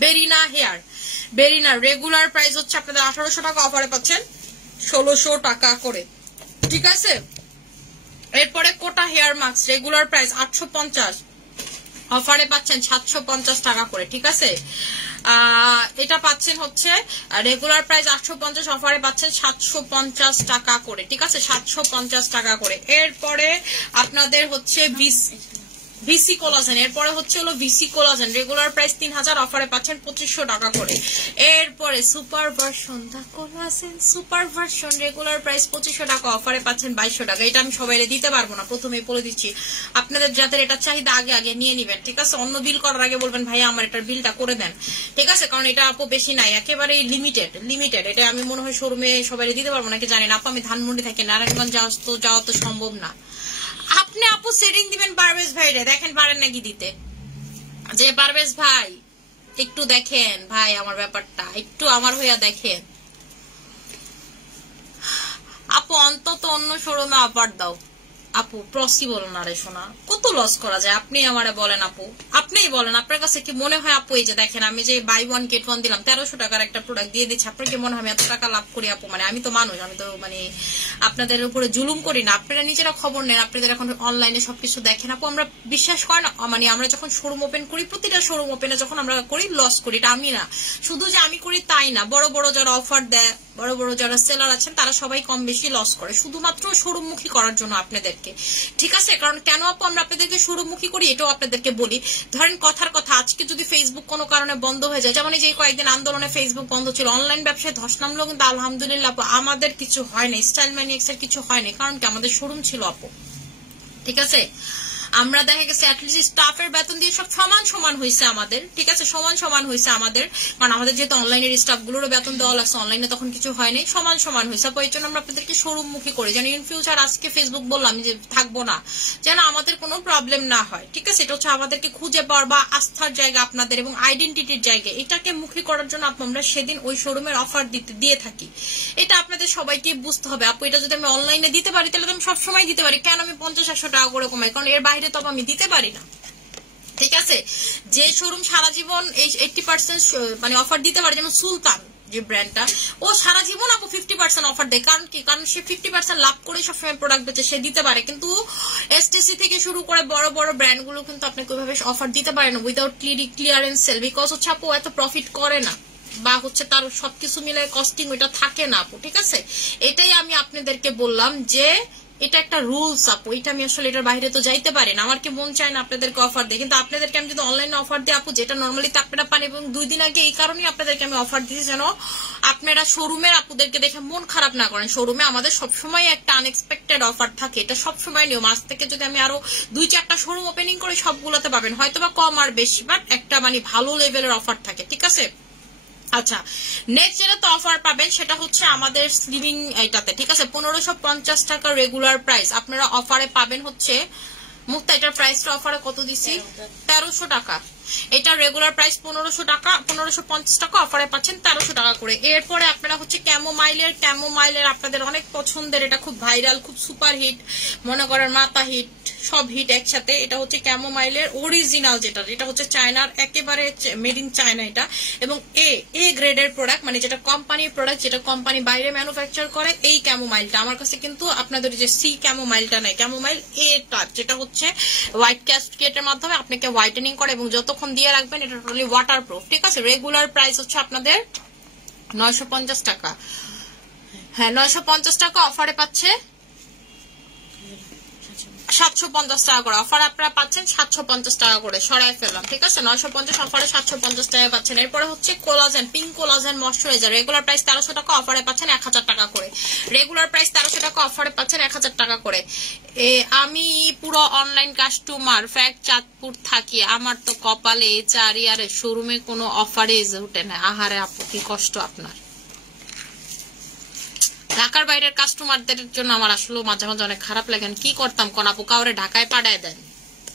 বেরিনা হেয়ার। বেরিনার রেগুলার প্রাইস হচ্ছে আপনাদের 1800 টাকা, অফারে পাচ্ছেন 1600 টাকা করে, ঠিক আছে। এরপরে কোটা হেয়ার মাস্ক রেগুলার প্রাইস 850, অফারে পাচ্ছেন 750 টাকা করে, ঠিক আছে। এটা পাচ্ছেন হচ্ছে রেগুলার প্রাইস 850, অফারে পাচ্ছেন 750 টাকা করে, ঠিক আছে, 750 টাকা করে। এরপরে আপনাদের হচ্ছে ভিসি কোলাজেন, এরপরে হচ্ছে হলো ভিসি কোলাজেন রেগুলার প্রাইস 3000, অফারে পাচ্ছেন 2500 টাকা করে। এরপরে super version the collagen super version regular price 2500 টাকা, অফারে পাচ্ছেন 2200 টাকা। এটা আমি সবাই দিতে পারবো না, প্রথমেই বলে দিচ্ছি। আপনাদের যাদের এটা চাহিদা আগে আগে নিয়ে নিবেন, ঠিক আছে। অন্য বিল করার আগে বলবেন ভাইয়া আমার এটার বিলটা করে দেন, ঠিক আছে, কারণ এটা আপু বেশি নাই, একেবারে লিমিটেড। এটা আমি মনে হয় শোরুমে সবাই দিতে পারবো নাকি জানি না আপু। আমি ধানমন্ডি থাকি, নারায়ণগঞ্জ যাওয়া তো সম্ভব না। আপনি আপু সেটিং দিবেন পারভেজ ভাই রে, দেখেন পারেন নাকি দিতে। যে পারভেজ ভাই একটু দেখেন ভাই আমার ব্যাপারটা, একটু আমার হইয়া দেখেন আপু, অন্তত অন্য শোরুমে অফার দাও। আপু পসিবল না রে সোনা, কত লস করা যায় আপনি আমারে বলেন আপু, আপনিই বলেন। আপনার কাছে কি মনে হয় আপু এই যে দেখেন আমি যে বাই ওয়ান গেট ওয়ান দিলাম 1300 টাকার একটা প্রোডাক্ট দিয়ে দিচ্ছি, আপনার কি মনে হয় আমি এত টাকা লাভ করি আপু? মানে আমি তো মানুষ, আমি তো মানে আপনাদের উপরে জুলুম করি না, আপনারা নিজেরা খবর নেন, আপনাদের এখন অনলাইনে সবকিছু দেখেন আপু। আমরা বিশ্বাস করেন মানে আমরা যখন শোরুম ওপেন করি, প্রতিটা শোরুম ওপেনে যখন আমরা করি লস করি, এটা আমি না শুধু যে আমি করি তাই না, বড় বড় যারা অফার দেয়, বড় বড় যারা সেলার আছেন তারা সবাই কম বেশি লস করে শুধুমাত্র শোরুমমুখী করার জন্য আপনাদেরকে, ঠিক আছে? কারণ কেন আপু আমরা আপনাদেরকে শোরুমমুখী করি এটাও আপনাদেরকে বলি। ধরেন কথার কথা, আজকে যদি ফেসবুক কোনো কারণে বন্ধ হয়ে যায়, যেমন এই যে কয়েকদিন আন্দোলনে ফেসবুক বন্ধ ছিল, অনলাইন ব্যবসায় ধস নামলো, কিন্তু আলহামদুলিল্লাহ আপু আমাদের কিছু হয়নি, স্টাইল ম্যানিয়াক্স এর কিছু হয়নি, কারণ কি আমাদের শোরুম ছিল আপু, ঠিক আছে? আমরা দেখা গেছে অ্যাটলিস্ট স্টাফের বেতন দিয়ে সব সমান সমান হয়েছে আমাদের, ঠিক আছে? সমান সমান হয়েছে আমাদের, কারণ আমাদের যেহেতু অনলাইনের স্টাফ গুলোরও বেতন দেওয়া লাগছে, অনলাইনে তখন কিছু হয়নি, সমান সমান হয়েছে। এই জন্য আমরা আপনাদেরকে শোরুম মুখী করি, যেন ইন ফিউচার আজকে ফেসবুক বললাম যে থাকবো না, যেন আমাদের কোনো প্রবলেম না হয়, ঠিক আছে? এটা হচ্ছে আমাদেরকে খুঁজে পাওয়ার বা আস্থার জায়গা আপনাদের এবং আইডেন্টিটির জায়গা, এটাকে মুখী করার জন্য আমরা সেদিন ওই শোরুমের অফার দিয়ে থাকি। এটা আপনাদের সবাইকে বুঝতে হবে আপু। এটা যদি আমি অনলাইনে দিতে পারি তাহলে তো আমি সবসময় দিতে পারি, কেন আমি 50-100 টাকা করে কমাই? কারণ এর বাইরে তো আমি দিতে পারি না, ঠিক আছে? যে শোরুম সারা জীবন এই 80% মানে অফার দিতে পারে, যেমন সুলতান যে ব্র্যান্ডটা, ও সারা জীবন আপু 50% অফার দেয়। কারণ কি? কারণ সে 50% লাভ করে সবসময় প্রোডাক্ট বেচে, সে দিতে পারে। কিন্তু এসটিসি থেকে শুরু করে বড় বড় ব্র্যান্ড গুলো কিন্তু আপনাকে ওইভাবে অফার দিতে পারে না উইদাউট ক্লিয়ারেন্স সেল, বিকজ হচ্ছে আপু এত প্রফিট করে না, বা হচ্ছে তার সবকিছু মিলে কস্টিং ওইটা থাকে না আপু, ঠিক আছে? এটাই আমি আপনাদেরকে বললাম যে এটা একটা রুলস আপু, এটা আমি আসলে এটার বাইরে তো যাইতে পারি না। আমার কি মন চায় না আপনাদেরকে অফার দিই, কিন্তু আপনাদেরকে আমি যদি অনলাইনে অফার দিই আপু, যেটা নর্মালি তো আপনারা পান, এবং 2 দিন আগে এই কারণেই আপনাদেরকে আমি অফার দিয়েছি যেন আপনারা শোরুমের আপুদেরকে দেখে মন খারাপ না করেন। শোরুমে আমাদের সবসময় একটা আনএক্সপেক্টেড অফার থাকে, এটা সবসময় নিয়ম। আজ থেকে যদি আমি আরো 2-4টা শোরুম ওপেনিং করি সবগুলোতে পাবেন, হয়তো বা কম আর বেশি, বাট একটা মানে ভালো লেভেলের অফার থাকে, ঠিক আছে? আচ্ছা, নেক্সট যেটা তো অফার পাবেন সেটা হচ্ছে আমাদের স্লিমিং এইটাতে, ঠিক আছে? 1550 টাকা রেগুলার প্রাইস, আপনারা অফারে পাবেন হচ্ছে মুক্তা, এটার প্রাইসটা অফারে কত দিচ্ছি? 1300 টাকা। এটা রেগুলার প্রাইস 1500 টাকা, 1550 টাকা, অফারে পাচ্ছেন 1300 টাকা করে। এরপরে আপনারা হচ্ছে ক্যামোমাইলের আপনাদের অনেক পছন্দের, এটা খুব ভাইরাল, খুব সুপার হিট, মনে করেন মাথা হিট, সব হিট একসাথে। এটা হচ্ছে ক্যামোমাইলের অরিজিনাল, যেটা হচ্ছে চায়নার, একেবারে মেড ইন চায়না এটা, এবং এ গ্রেডের প্রোডাক্ট, মানে যেটা কোম্পানির প্রোডাক্ট, যেটা কোম্পানি বাইরে ম্যানুফ্যাকচার করে। এই ক্যামোমাইলটা আমার কাছে কিন্তু আপনাদের যে সি ক্যামোমাইলটা নাই, ক্যামোমাইল এটা যেটা হচ্ছে হোয়াইট ক্যাসকেটের মাধ্যমে আপনাকে হোয়াইটেনিং করে, এবং যতক্ষণ দিয়ে রাখবেন এটা টোটালি ওয়াটারপ্রুফ, ঠিক আছে? রেগুলার প্রাইস হচ্ছে আপনাদের 950 টাকা। হ্যাঁ, 950 টাকা, অফারে পাচ্ছে 750 টাকা করে। অফার আপনারা পাচ্ছেন 750 টাকা করে, সরাই ফেললাম, ঠিক আছে? 950 অফারে 750 টাকা পাচ্ছেন। এরপরে হচ্ছে collagen, pink collagen moisturiser, regular price 1300 টাকা, অফারে পাচ্ছেন 1000 টাকা করে। রেগুলার প্রাইস 1300 টাকা, অফারে পাচ্ছেন 1000 টাকা করে। আমি পুরো অনলাইন কাস্টমার, ফ্যাক্ট চাঁদপুর থাকি, আমার তো কপালে এই 4 ইয়ারে শোরুমে কোনো অফারে উঠে না। আহারে আপু, কি কষ্ট আপনার। ঢাকার বাইরের কাস্টমারদের জন্য আমার আসলে মাঝে মাঝে অনেক খারাপ লাগে। কি করতাম কোন আপু, কাউরে ঢাকায় পাঠায় দেন,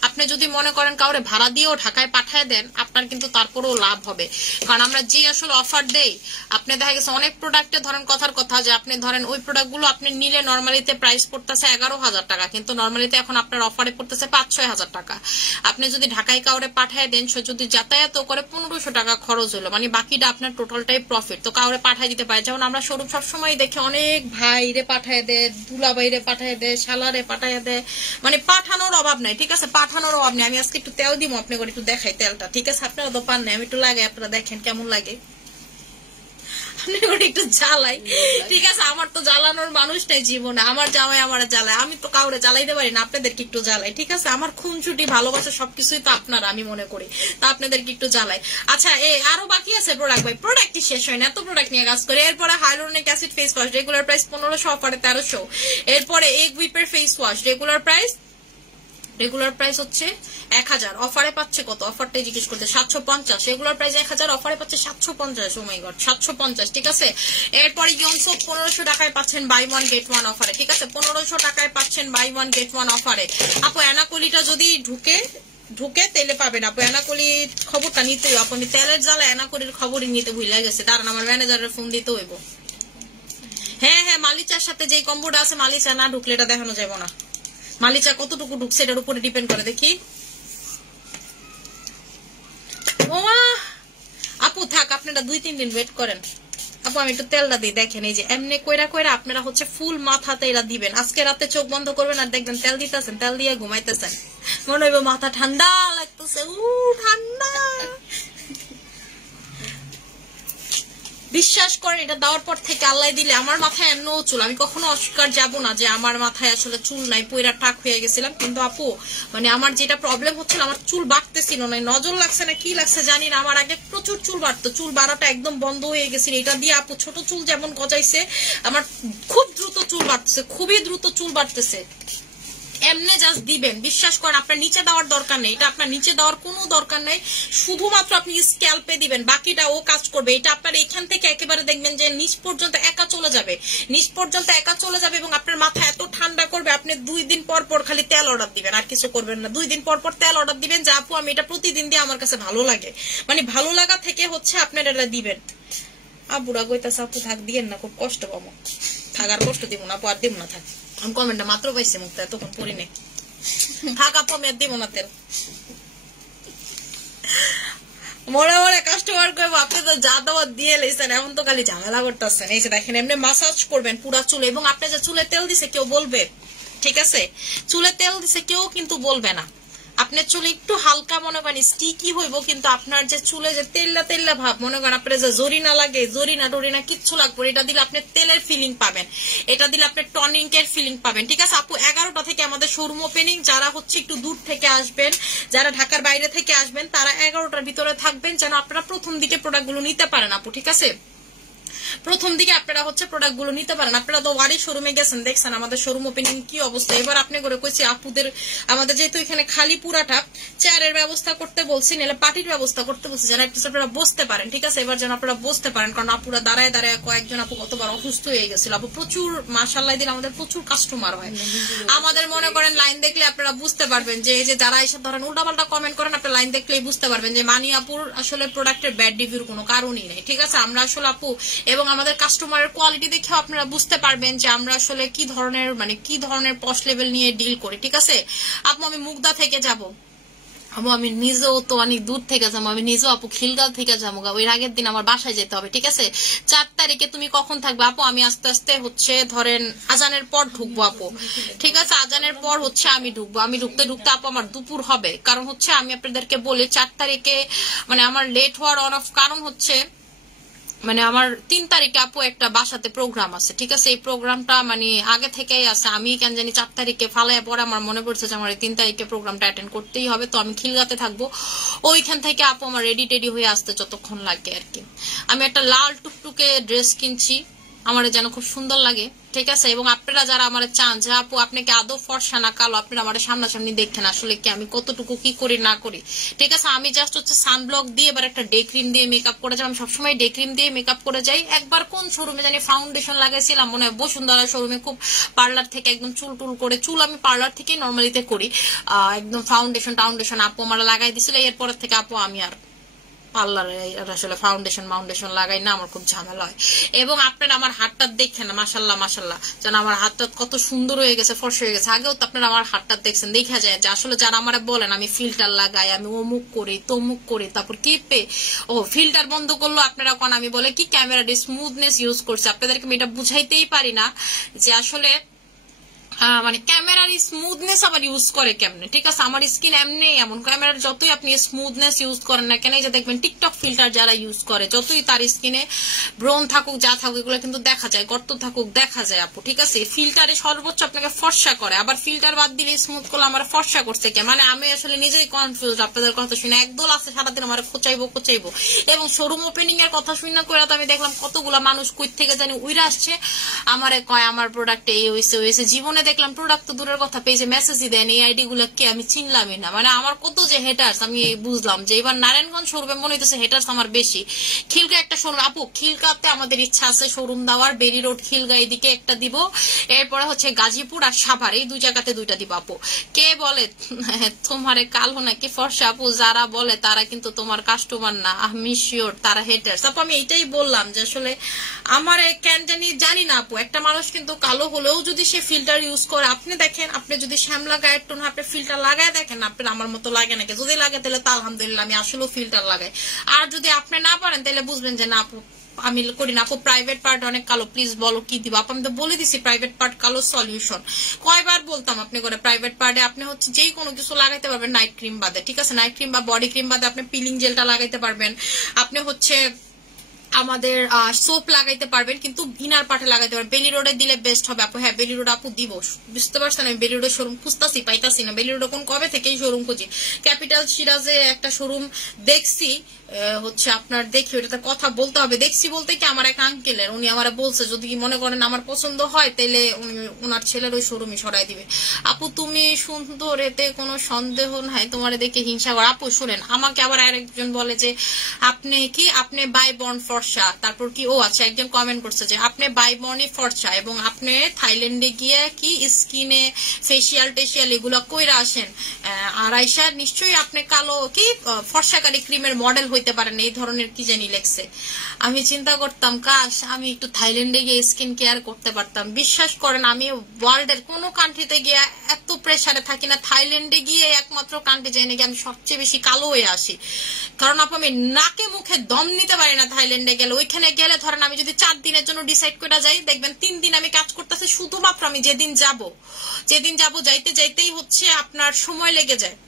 আপনি যদি মনে করেন কাউরে ভাড়া দিয়েও ঢাকায় পাঠায় দেন, আপনার কিন্তু তারপরেও লাভ হবে। কারণ আমরা যে আসলে অফার দেই, আপনি দেখা গেছে অনেক প্রোডাক্টে ধরেন কথার কথা যে আপনি ধরেন ওই প্রোডাক্টগুলো আপনি নিলে নর্মালিতে প্রাইস পড়তেছে 11,000 টাকা, কিন্তু নর্মালিতে এখন আপনার অফারে পড়তেছে 5-6 হাজার টাকা। আপনি যদি ঢাকায় কাউরে পাঠায় দেন, সে যদি যাতায়াত করে 1500 টাকা খরচ হলো, মানে বাকিটা আপনার টোটালটাই প্রফিট। তো কাউরে পাঠায় দিতে পারে, যেমন আমরা শোরুম সবসময় দেখি অনেক ভাইরে পাঠায় দেয়, দুলাভাইরে পাঠায় দেয়, শালারে পাঠায় দেয়, মানে পাঠানোর অভাব নাই, ঠিক আছে? পাঠানোর অভাব নেই। আমি আজকে একটু তেল দিব আপনাকে, একটু দেখাই তেলটা, ঠিক আছে? আপনারা তো পান নাই, আমি একটু লাগাই, আপনারা দেখেন কেমন লাগে। একটু জ্বালাই, ঠিক আছে? আমার তো জ্বালানোর মানুষ নাই জীবনে, আমার জামাই আমার জ্বালায়, আমি তো কাউরে জ্বালাইতে পারি না, আপনাদেরকে একটু জ্বালাই, ঠিক আছে? আমার খুনছুটি ভালোবাসা সবকিছুই তো আপনারা, আমি মনে করি, তা আপনাদেরকে একটু জ্বালাই। আচ্ছা, আরো বাকি আছে প্রোডাক্ট, ভাই প্রোডাক্টই শেষ হয় না, এত প্রোডাক্ট নিয়ে কাজ করে। এরপরে hyaluronic acid face wash, regular price 1500, অফারে 1300। এরপরে এগ হুইপের ফেস ওয়াশ, রেগুলার প্রাইস হচ্ছে 1000, অফারে পাচ্ছে কত? অফারটাই জিজ্ঞেস করতে 750। রেগুলার প্রাইস 1000, অফারে পাচ্ছে 750। ও মাই গড, 750, ঠিক আছে? এরপরে ইয়নসোপ 1500 টাকায় পাচ্ছেন বাই ওয়ান গেট ওয়ান অফারে, ঠিক আছে? 1500 টাকায় পাচ্ছেন বাই ওয়ান গেট ওয়ান অফারে। আপু অ্যানাকলিটা যদি ঢুকে তেলে পাবেন আপু, অ্যানাকলি খবরটা নিতে হইব আপু। আমি তেলের জ্বালা অ্যানাকলির খবরই নিতে ভুলে গেছে, দাঁড়ান আমার ম্যানেজারের ফোন দিতে হইব। হ্যাঁ, মালিচার সাথে যে কম্বোটা আছে, মালিচা না ঢুকলে এটা দেখানো যাবে না। মালিচা কতটুকু ঢুকছে এটার উপরে ডিপেন্ড করে। দেখি আপু থাক, আপনারা 2-3 দিন ওয়েট করেন। আপু আমি একটু তেলটা দিই, দেখেন এই যে এমনি কইরা কইরা আপনারা হচ্ছে ফুল মাথাতে এরা দিবেন। আজকে রাতে চোখ বন্ধ করবেন আর দেখবেন তেল দিতেছেন, তেল দিয়ে ঘুমাইতেছেন, মনে হইব মাথা ঠান্ডা লাগতেছে। ঠান্ডা, বিশ্বাস করেন এটা দেওয়ার পর থেকে আল্লাহ দিলে আমার মাথায় এমন চুল, আমি কখনো অস্বীকার যাব না যে আমার মাথায় আসলে চুল নাই, পয়রা টাক হয়ে গেছিলাম। কিন্তু আপু মানে আমার যেটা প্রবলেম হচ্ছিল, আমার চুল বাড়তেছিল না, নজর লাগছে না কি লাগছে জানি না, আমার আগে প্রচুর চুল বাড়তো, চুল বাড়াটা একদম বন্ধ হয়ে গেছিল। এটা দিয়ে আপু ছোট চুল যেমন গজাইছে, আমার খুব দ্রুত চুল বাড়তেছে, খুবই দ্রুত চুল বাড়তেছে। এমনি জাস্ট দিবেন, বিশ্বাস করেন আপনার নিচে দেওয়ার দরকার নেই, এটা আপনার নিচে দেওয়ার কোনো দরকার নেই, শুধুমাত্র আপনি স্ক্যাল্পে দিবেন, বাকিটা ও কাজ করবে। এটা আপনার এখান থেকে একেবারে দেখবেন যে নিচ পর্যন্ত একা চলে যাবে, নিচ পর্যন্ত একা চলে যাবে এবং আপনার মাথা এত ঠান্ডা করবে। আপনি 2 দিন পর পর খালি তেল অর্ডার দিবেন, আর কিছু করবেন না। 2 দিন পর পর তেল অর্ডার দিবেন যে আপু আমি এটা প্রতিদিন দিয়ে আমার কাছে ভালো লাগে, মানে ভালো লাগা থেকে হচ্ছে আপনার এটা দিবেন। বুড়া গইতাছে আপু থাক দিয়েন না, খুব কষ্ট পাবো, থাকার কষ্ট দিব না আপু, আর দিব না থাক। আমি কমেন্টটা মাত্র পাইছি, মুখটা এতক্ষণ পড়ি নেই, থাক আপু আমি আর দিব না তেল। মনে মনে কাস্টমার করবো আপনি তো যা দেওয়া দিয়ে লেছেন, এমন তো খালি ঝামেলা করতেছেন। এই যে দেখেন এমনি মাসাজ করবেন পুরা চুলে, এবং আপনি যে চুলে তেল দিছে কেউ বলবে, ঠিক আছে, চুলে তেল দিছে কেউ কিন্তু বলবে না। আপনার চুলে একটু হালকা মনে করেন স্টিকি হইব, কিন্তু আপনার যে চুলে যে তেল্লা তেল্লা ভাব মনে করেন, আপনার যে জরিনা লাগে, জরিনা টরিনা কিচ্ছু লাগবে, এটা দিলে আপনি তেলের ফিলিং পাবেন, এটা দিলে আপনি টনিক এর ফিলিং পাবেন। ঠিক আছে আপু 11টা থেকে আমাদের শোরুম ওপেনিং, যারা হচ্ছে একটু দূর থেকে আসবেন, যারা ঢাকার বাইরে থেকে আসবেন, তারা 11টার ভিতরে থাকবেন, যেন আপনারা প্রথম দিকে প্রোডাক্টগুলো নিতে পারেন আপু। ঠিক আছে, প্রথম দিকে আপনারা হচ্ছে প্রোডাক্ট গুলো নিতে পারেন। আপনারা তো ওয়ারি শোরুমে গেছেন, দেখছেন আমাদের শোরুম ওপেনিং কি অবস্থা। এবার আপনি করে কইছি আপুদের, আমাদের যেহেতু এখানে খালি পুরাটা, চেয়ারের ব্যবস্থা করতে বলছি, নাহলে পার্টির ব্যবস্থা করতে বলছি, যেন একটু আপনারা বসতে পারেন। ঠিক আছে, এবার যেন আপনারা বসতে পারেন, কারণ আপুরা দাঁড়ায় দাঁড়ায়, কয়েকজন আপু কতবার অসুস্থ হয়ে গেছিল। আপু প্রচুর মাশাআল্লাহ দিন আমাদের প্রচুর কাস্টমার হয়, আমাদের মনে করেন লাইন দেখলে আপনারা বুঝতে পারবেন যে এই যে যারা এসব ধরেন উল্টাপাল্টা কমেন্ট করেন, আপনারা লাইন দেখলেই বুঝতে পারবেন যে মানি আপুর আসলে প্রোডাক্টের ব্যাড রিভিউর কোনো কারণই নেই। ঠিক আছে, আমরা আসলে আপু এবং আমাদের কাস্টমারের কোয়ালিটি দেখে আপনারা বুঝতে পারবেন যে আমরা আসলে কি ধরনের পশ লেভেল নিয়ে ডিল করি। ঠিক আছে আপু, আমি মুগদা থেকে যাব, আমি নিজেও তো অনেক দূর থেকে যাবো, আমি নিজেও আপু খিলগাঁও থেকে যাবো, ওই আগের দিন আমার বাসায় যেতে হবে। ঠিক আছে 4 তারিখে তুমি কখন থাকবে আপু? আমি আস্তে আস্তে হচ্ছে ধরেন আজানের পর ঢুকবো আপু। ঠিক আছে, আজানের পর হচ্ছে আমি ঢুকবো, আমি ঢুকতে ঢুকতে আপু আমার দুপুর হবে, কারণ হচ্ছে আমি আপনাদেরকে বলি 4 তারিখে মানে আমার লেট হওয়ার অন অফ কারণ হচ্ছে মানে আমার 3 তারিখে আপু একটা বাসাতে প্রোগ্রাম আছে। ঠিক আছে, এই প্রোগ্রামটা মানে আগে থেকেই আছে, আমি কেন জানি 4 তারিখে ফালাইয়া পরে আমার মনে পড়ছে যে আমার 3 তারিখে প্রোগ্রামটা অ্যাটেন্ড করতেই হবে, তো আমি খিলগাঁতে থাকবো। ওইখান থেকে আপু আমার রেডি টেডি হয়ে আসতে যতক্ষণ লাগে আর কি। আমি একটা লাল টুকটুকে ড্রেস কিনছি, আমার যেন খুব সুন্দর লাগে। ঠিক আছে, এবং আপনারা যারা আমার চান যে আপু আপনাকে আদৌ ফর্সা না কালো, আপনারা আমার সামনাসামনি দেখেন আসলে কি আমি কতটুকু কি করি না করি। ঠিক আছে, আমি জাস্ট হচ্ছে সানব্লক দিয়ে এবার একটা ডে ক্রিম দিয়ে মেকআপ করে যাই, আমি সবসময় ডে ক্রিম দিয়ে মেকআপ করে যাই। একবার কোন শোরুমে জানি ফাউন্ডেশন লাগাইছিলাম, মনে হয় বসুন্ধরা শোরুমে, খুব পার্লার থেকে একদম চুল টুল করে, চুল আমি পার্লার থেকে নর্মালিতে করি, একদম ফাউন্ডেশন আপু আমার লাগাই দিছিল। এরপর থেকে আপু আমি আর পার্লারে আসলে ফাউন্ডেশন লাগাই না, আমার খুব ঝামেলা হয়। এবং আপনারা আমার হাতটা দেখেন মাশাল্লাহ মাশাল্লাহ, যেন আমার হাতটা কত সুন্দর হয়ে গেছে, ফর্সা হয়ে গেছে। আগেও তো আপনারা আমার হাতটা দেখছেন, দেখা যায় যে আসলে যারা আমার বলেন আমি ফিল্টার লাগাই, আমি অমুক করি তমুক করি, তারপর কি ফিল্টার বন্ধ করলো আপনারা কোন, আমি বলে কি ক্যামেরার স্মুথনেস ইউজ করছে। আপনাদেরকে আমি এটা বুঝাইতেই পারি না যে আসলে মানে ক্যামেরার স্মুথনেস আবার ইউজ করে কেমনে। ঠিক আছে, আমার স্কিন এমনি এমন, ক্যামেরার যতই আপনি স্মুথনেস ইউজ করেন না কেন, এই যে দেখবেন টিকটক ফিল্টার যারা ইউজ করে, যতই তার স্কিনে ব্রণ থাকুক যা থাকুক এগুলো কিন্তু দেখা যায়, গর্ত থাকুক দেখা যায় আপু। ঠিক আছে, ফিল্টারে সর্বোচ্চ আপনাকে ফর্সা করে, আবার ফিল্টার বাদ দিলে স্মুথ করলে আমার ফর্সা করছে কে, মানে আমি আসলে নিজেই কনফিউজ আপনাদের কথা শুনে। একদল আছে সারাদিন আমার খোঁচাইবো, এবং শোরুম ওপেনিং এর কথা শুনে করে তো আমি দেখলাম কতগুলা মানুষ কই থেকে জানি উইরা আসছে, আমারে কয় আমার প্রোডাক্ট এই হয়েছে। জীবনে দেখলাম প্রোডাক্ট তো দূরের কথা, পেজে মেসেজই দেন, এই আইডি গুলো কে আমি চিনলামই না। মানে আমার কত যে হেটার্স, আমি বুঝলাম যে এবার নারায়ণগঞ্জ শোরুমে মনে হইতেছে হেটার্স আমার বেশি। খিলগা একটা শোরুম আপু, খিলগাতে আমাদের ইচ্ছা আছে শোরুম দেওয়ার, বেরি রোড খিলগা এদিকে একটা দিব, এরপরে হচ্ছে গাজীপুর আর সাভার, এই 2 জায়গাতে 2টা দিব আপু। কে বলে তোমারে কালো নাকি ফর্সা আপু, যারা বলে তারা কিন্তু তোমার কাস্টমার না, আমি শিওর তারা হেটার্স আপু। আমি এইটাই বললাম যে আসলে আমার কেন জানি না আপু, একটা মানুষ কিন্তু কালো হলেও যদি সে ফিল্টার ইউজ ইউজ করে আপনি দেখেন, আপনি যদি শ্যামলা গায়ের টোন আপনি ফিল্টার লাগায় দেখেন, আপনার আমার মতো লাগে নাকি, যদি লাগে তাহলে তো আলহামদুলিল্লাহ, আমি আসলেও ফিল্টার লাগাই। আর যদি আপনি না পারেন তাহলে বুঝবেন যে না আমি করি না। আপু প্রাইভেট পার্ট অনেক কালো, প্লিজ বলো কি দিব। আপু আমি তো বলে দিছি প্রাইভেট পার্ট কালো সলিউশন, কয়বার বলতাম আপনি করে। প্রাইভেট পার্টে আপনি হচ্ছে যেই কোনো কিছু লাগাইতে পারবেন নাইট ক্রিম বাদে, ঠিক আছে, নাইট ক্রিম বা বডি ক্রিম বাদে আপনি পিলিং জেলটা লাগাইতে পারবেন, আপনি হচ্ছে আমাদের সোপ লাগাইতে পারবেন, কিন্তু ইনার পার্টে লাগাইতে পারবেন। বেলি রোডে দিলে বেস্ট হবে আপু। হ্যাঁ বেলি রোড আপু দিব, বুঝতে পারছেন, আমি বেলি রোডের শোরুম খুঁজতাছি, পাইতাছি না। বেলি রোডে কোন কবে থেকেই শোরুম খুঁজি। ক্যাপিটাল সিরাজে একটা শোরুম দেখছি, হচ্ছে আপনার দেখি ওটাতে কথা বলতে হবে। দেখছি বলতে কি আমার এক আঙ্কেলের, উনি আমার বলছে যদি মনে করেন আমার পছন্দ হয় তাহলে উনি ওনার ছেলের ওই শোরুমে সরাই দিবে। আপু তুমি সুন্দর, এতে কোনো সন্দেহ নাই, তোমার দেখে হিংসা করে। আপু শুনেন, আমাকে আবার আরেকজন বলে যে আপনি কি আপনি বাই বর্ন ফর্সা, তারপর কি ও আচ্ছা একজন কমেন্ট করছে যে আপনি বাই বর্নই ফর্সা এবং আপনি থাইল্যান্ডে গিয়ে কি স্কিনে ফেসিয়াল টেসিয়াল এগুলো কইরা আসেন, আর আইসা নিশ্চয়ই আপনি কালো কি ফর্সাকারী ক্রিমের মডেল হইতে পারেন, এই ধরনের কি জানি লেখছে। আমি চিন্তা করতাম কাশ আমি একটু থাইল্যান্ডে গিয়ে স্কিন কেয়ার করতে পারতাম। বিশ্বাস করেন আমি ওয়ার্ল্ডের কোনো কান্ট্রিতে গিয়ে এত প্রেসারে থাকি না, থাইল্যান্ডে গিয়ে একমাত্র কান্ট্রি যাই নাকি আমি সবচেয়ে বেশি কালো হয়ে আসি। কারণ আপু আমি নাকে মুখে দম নিতে পারি না থাইল্যান্ডে গেলে। ওইখানে গেলে ধরেন আমি যদি 4 দিনের জন্য ডিসাইড করে যাই, দেখবেন 3 দিন আমি কাজ করতেছি, শুধুমাত্র আমি যেদিন যাব যাইতে যাইতেই হচ্ছে আপনার সময় লেগে যায়,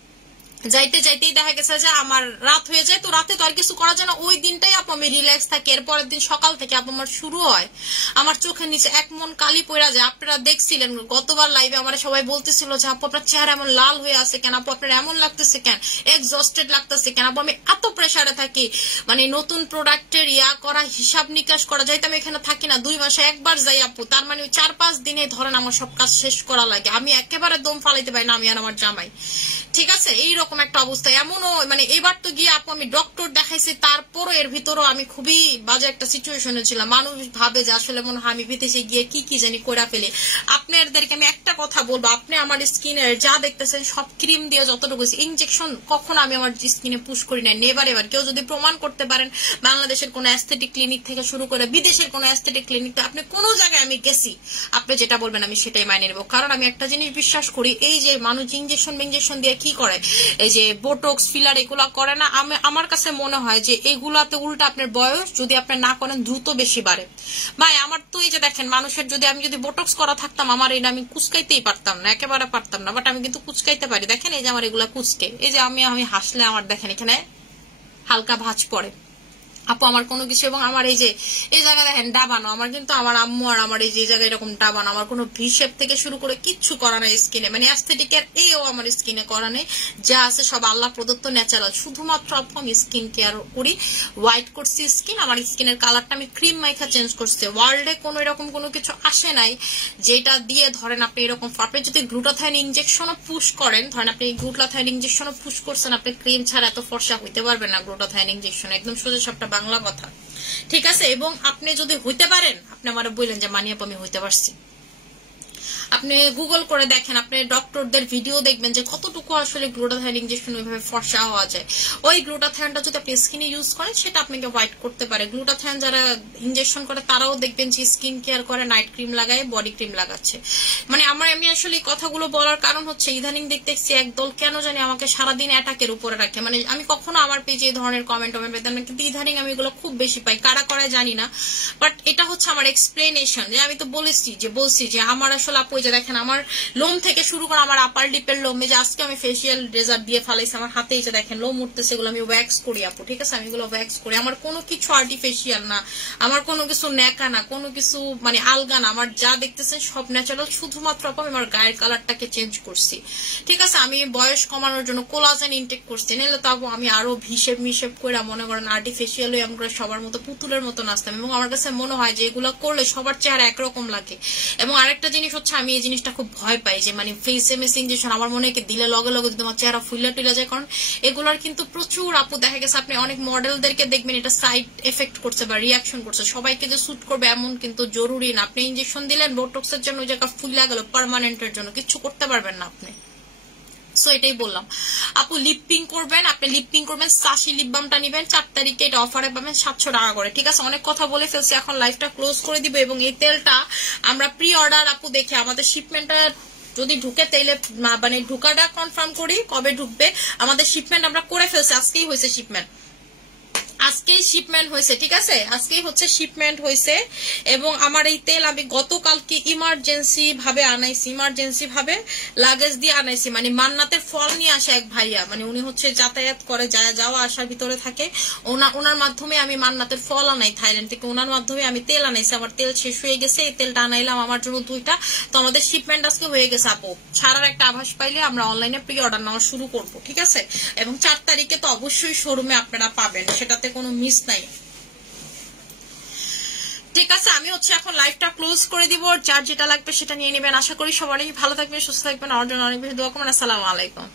যাইতে যাইতেই দেখা গেছে যে আমার রাত হয়ে যায়। তো রাতে তো আর কিছু করা যায় না, ওই দিনটাই আপু আমি রিল্যাক্স থাকি। এরপরের দিন সকাল থেকে আপু আমার শুরু হয়, আমার চোখের নিচে এক মন কালি পড়া যায়। আপনারা দেখছিলেন গতবার লাইভে আমার সবাই বলতেছিল যে আপু আপনার চেহারা এমন লাল হয়ে আছে কেন, আপু আপনার এমন লাগতেছে কেন, এক্সস্টেড লাগতেছে কেন। আপু আমি এত প্রেসারে থাকি, মানে নতুন প্রোডাক্টের করা, হিসাব নিকাশ করা, যাইতে আমি এখানে থাকি না, 2 মাসে একবার যাই আপু। তার মানে ওই 4-5 দিনে ধরেন আমার সব কাজ শেষ করা লাগে, আমি একেবারে দম ফালাইতে পারি না, আমি আর আমার জামাই, ঠিক আছে। এইরকম একটা অবস্থা। এমনও মানে এবার তো গিয়ে আপু আমি ডক্টর দেখাইছি, তারপরও এর ভিতরও আমি খুবই বাজে একটা সিচুয়েশনে ছিলাম। মানুষ ভাবে যে আসলে মনে হয় আমি বিদেশে গিয়ে কি জানি করে ফেলি। আপনাদেরকে আমি একটা কথা বলবো, আপনি আমার স্কিনের যা দেখতেছেন সব ক্রিম দিয়ে যতটুকু, ইনজেকশন কখনো আমি আমার স্কিনে পুশ করি না, নেভার এভার। কেউ যদি প্রমাণ করতে পারেন বাংলাদেশের কোনো অ্যাস্থেটিক ক্লিনিক থেকে শুরু করে বিদেশের কোনো অ্যাস্থেটিক ক্লিনিক, আপনি কোনো জায়গায় আমি গেছি, আপনি যেটা বলবেন আমি সেটাই মাইনে নেবো। কারণ আমি একটা জিনিস বিশ্বাস করি, এই যে মানুষ ইনজেকশন দিয়ে কি করে, এই যে বোটক্স ফিলার এগুলা করে না, আমার কাছে মনে হয় যে এগুলাতে উল্টা আপনার বয়স যদি আপনি না করেন দ্রুত বেশি বাড়ে। ভাই আমার তো এই যে দেখেন মানুষের যদি আমি যদি বোটক্স করা থাকতাম আমার এটা আমি কুচকাইতেই পারতাম না, একেবারে পারতাম না, বাট আমি কিন্তু কুচকাইতে পারি। দেখেন এই যে আমার এগুলা কুচকে, এই যে আমি হাসলে আমার দেখেন এখানে হালকা ভাঁজ পড়ে আপু আমার কোনো কিছু। এবং আমার এই যে এই জায়গা দেখেন ডাবানো, আমার কিন্তু আমার আম্মু আর আমার এই যে জায়গায় এরকম ডাবানো, আমার কোনো ভিশেপ থেকে শুরু করে কিচ্ছু করা নেই স্কিনে, মানে অ্যাস্থেটিকের এও আমার স্কিনে করা নেই, যা আছে সব আল্লাহ প্রদত্ত ন্যাচারাল। শুধুমাত্র আপু আমি স্কিন কেয়ার করি, হোয়াইট করছি স্কিন, আমার স্কিনের কালারটা আমি ক্রিম মাইখা চেঞ্জ করছি। ওয়ার্ল্ডে কোনো এরকম কোনো কিছু আসে নাই যেটা দিয়ে ধরেন আপনি এরকম, আপনি যদি গ্লুটাথাইন ইনজেকশনও পুশ করেন, ধরেন আপনি গ্লুটাথাইন ইনজেকশনও পুশ করছেন, আপনি ক্রিম ছাড়া এত ফর্সা হইতে পারবেন না। গ্লুটাথাইন ইনজেকশন একদম সোজা সবটা বাংলা কথা, ঠিক আছে। এবং আপনি যদি হইতে পারেন, আপনি আমার বললেন যে মানিয়াপ আমি হইতে পারছি, আপনি গুগল করে দেখেন, আপনি ডক্টরদের ভিডিও দেখবেন যে কতটুকু আসলে গ্লুটাথাইন ইনজেকশন ওইভাবে ফর্সা হওয়া যায়। ওই গ্লুটাথাইনটা যদি আপনি স্কিনে ইউজ করেন সেটা আপনাকে হোয়াইট করতে পারে। গ্লুটাথাইন যারা ইনজেকশন করে তারাও দেখবেন যে স্কিন কেয়ার করে, নাইট ক্রিম লাগায়, বডি ক্রিম লাগাচ্ছে। মানে আমি আসলে এই কথাগুলো বলার কারণ হচ্ছে ইদানিং দেখতেছি একদল কেন জানি আমাকে সারাদিন অ্যাটাকের উপরে রাখে। মানে আমি কখনো আমার পেজে এই ধরনের কমেন্ট পেতাম না, কিন্তু ইদানিং আমি এগুলো খুব বেশি পাই, কারা করায় জানি না, বাট এটা হচ্ছে আমার এক্সপ্লেনেশন। যে আমি তো বলছি যে আমার আসলে আপু যে দেখেন আমার লোম থেকে শুরু করে আমার আপার লিপের লোম, যে আজকে আমি ফেসিয়াল রেজার দিয়ে ফালাইছি, আমার হাতে এই যে দেখেন লোম উঠতেছে, এগুলো আমি ওয়্যাক্স করি আপু, ঠিক আছে, আমি এগুলো ওয়্যাক্স করি। আমার কোনো কিছু আর্টিফিশিয়াল না, আমার কোনো কিছু ন্যাকা না, কোনো কিছু মানে আলগা না, আমার যা দেখতেছেন সব ন্যাচারাল। শুধুমাত্র আপু আমি আমার গায়ের কালারটাকে চেঞ্জ করছি, ঠিক আছে। আমি বয়স কমানোর জন্য কোলাজেন ইনটেক করছি, নাহলে তো আমি আরো মিশেপ করে মনে করেন আর্টিফিশিয়াল হয়ে আমরা সবার মতো পুতুলের মতো নাচতাম। এবং আমার কাছে মনে হয় যে এগুলো করলে সবার চেহারা একরকম লাগে। এবং আরেকটা জিনিস হচ্ছে আমি এই জিনিসটা খুব ভয় পাই যে মানে ফেস এমএস ইনজেকশন আমার মনে হয় দিলে লগে লগে তোমার চেহারা ফুলে টুলে যায়। কারণ এগুলোর কিন্তু প্রচুর আপু দেখা গেছে আপনি অনেক মডেলদেরকে দেখবেন এটা সাইড এফেক্ট করছে বা রিয়াকশন করছে, সবাইকে যে স্যুট করবে এমন কিন্তু জরুরি না। আপনি ইনজেকশন দিলেন বোটক্সের জন্য ওই জায়গা ফুলে গেল, পার্মানেন্টের জন্য কিচ্ছু করতে পারবেন না আপনি। সো এটাই বললাম। আপু লিপিং করবেন, আপনি লিপিং করবেন, সাশি লিপ বামটা নিবেন 4 তারিখে, এটা অফারে পাবেন 700 টাকা করে। ঠিক আছে, অনেক কথা বলে ফেলছি, এখন লাইভটা ক্লোজ করে দিব। এবং এই তেলটা আমরা প্রি অর্ডার আপু দেখে আমাদের শিপমেন্টটা যদি ঢুকে তাইলে মানে ঢুকাটা কনফার্ম করি কবে ঢুকবে। আমাদের শিপমেন্ট আমরা করে ফেলছি, আজকেই হয়েছে শিপমেন্ট, আজকেই শিপমেন্ট হয়েছে। ঠিক আছে, আজকেই হচ্ছে শিপমেন্ট হয়েছে। এবং আমার এই তেল আমি গতকালকে ইমার্জেন্সি ভাবে আনাইছি, ইমার্জেন্সি ভাবে লাগেজ দিয়ে আনাইছি। মানে মান্নাতের ফল নিয়ে আসে এক ভাইয়া, মানে উনি হচ্ছে যাতায়াত করে, যাওয়া আসার ভিতরে থাকে, ওনার মাধ্যমে আমি মান্নাতের ফল আনাই থাইল্যান্ড থেকে, ওনার মাধ্যমে আমি তেল আনাইছি। আমার তেল শেষ হয়ে গেছে, এই তেলটা আনাইলাম আমার জন্য 2টা। তো আমাদের শিপমেন্ট আজকে হয়ে গেছে আপু। ছাড়ার একটা আভাস পাইলে আমরা অনলাইনে প্রি অর্ডার নেওয়া শুরু করব। ঠিক আছে, এবং 4 তারিখে তো অবশ্যই শোরুমে আপনারা পাবেন, সেটাতে কোনো মিস নাই। ঠিক আছে, আমি হচ্ছে এখন লাইভটা ক্লোজ করে দিব। যার যেটা লাগবে সেটা নিয়ে নেবেন। আশা করি সবারই ভালো থাকবেন, সুস্থ থাকবেন। আমার জন্য অনেক বেশি দোয়া করবেন। আসসালামু আলাইকুম।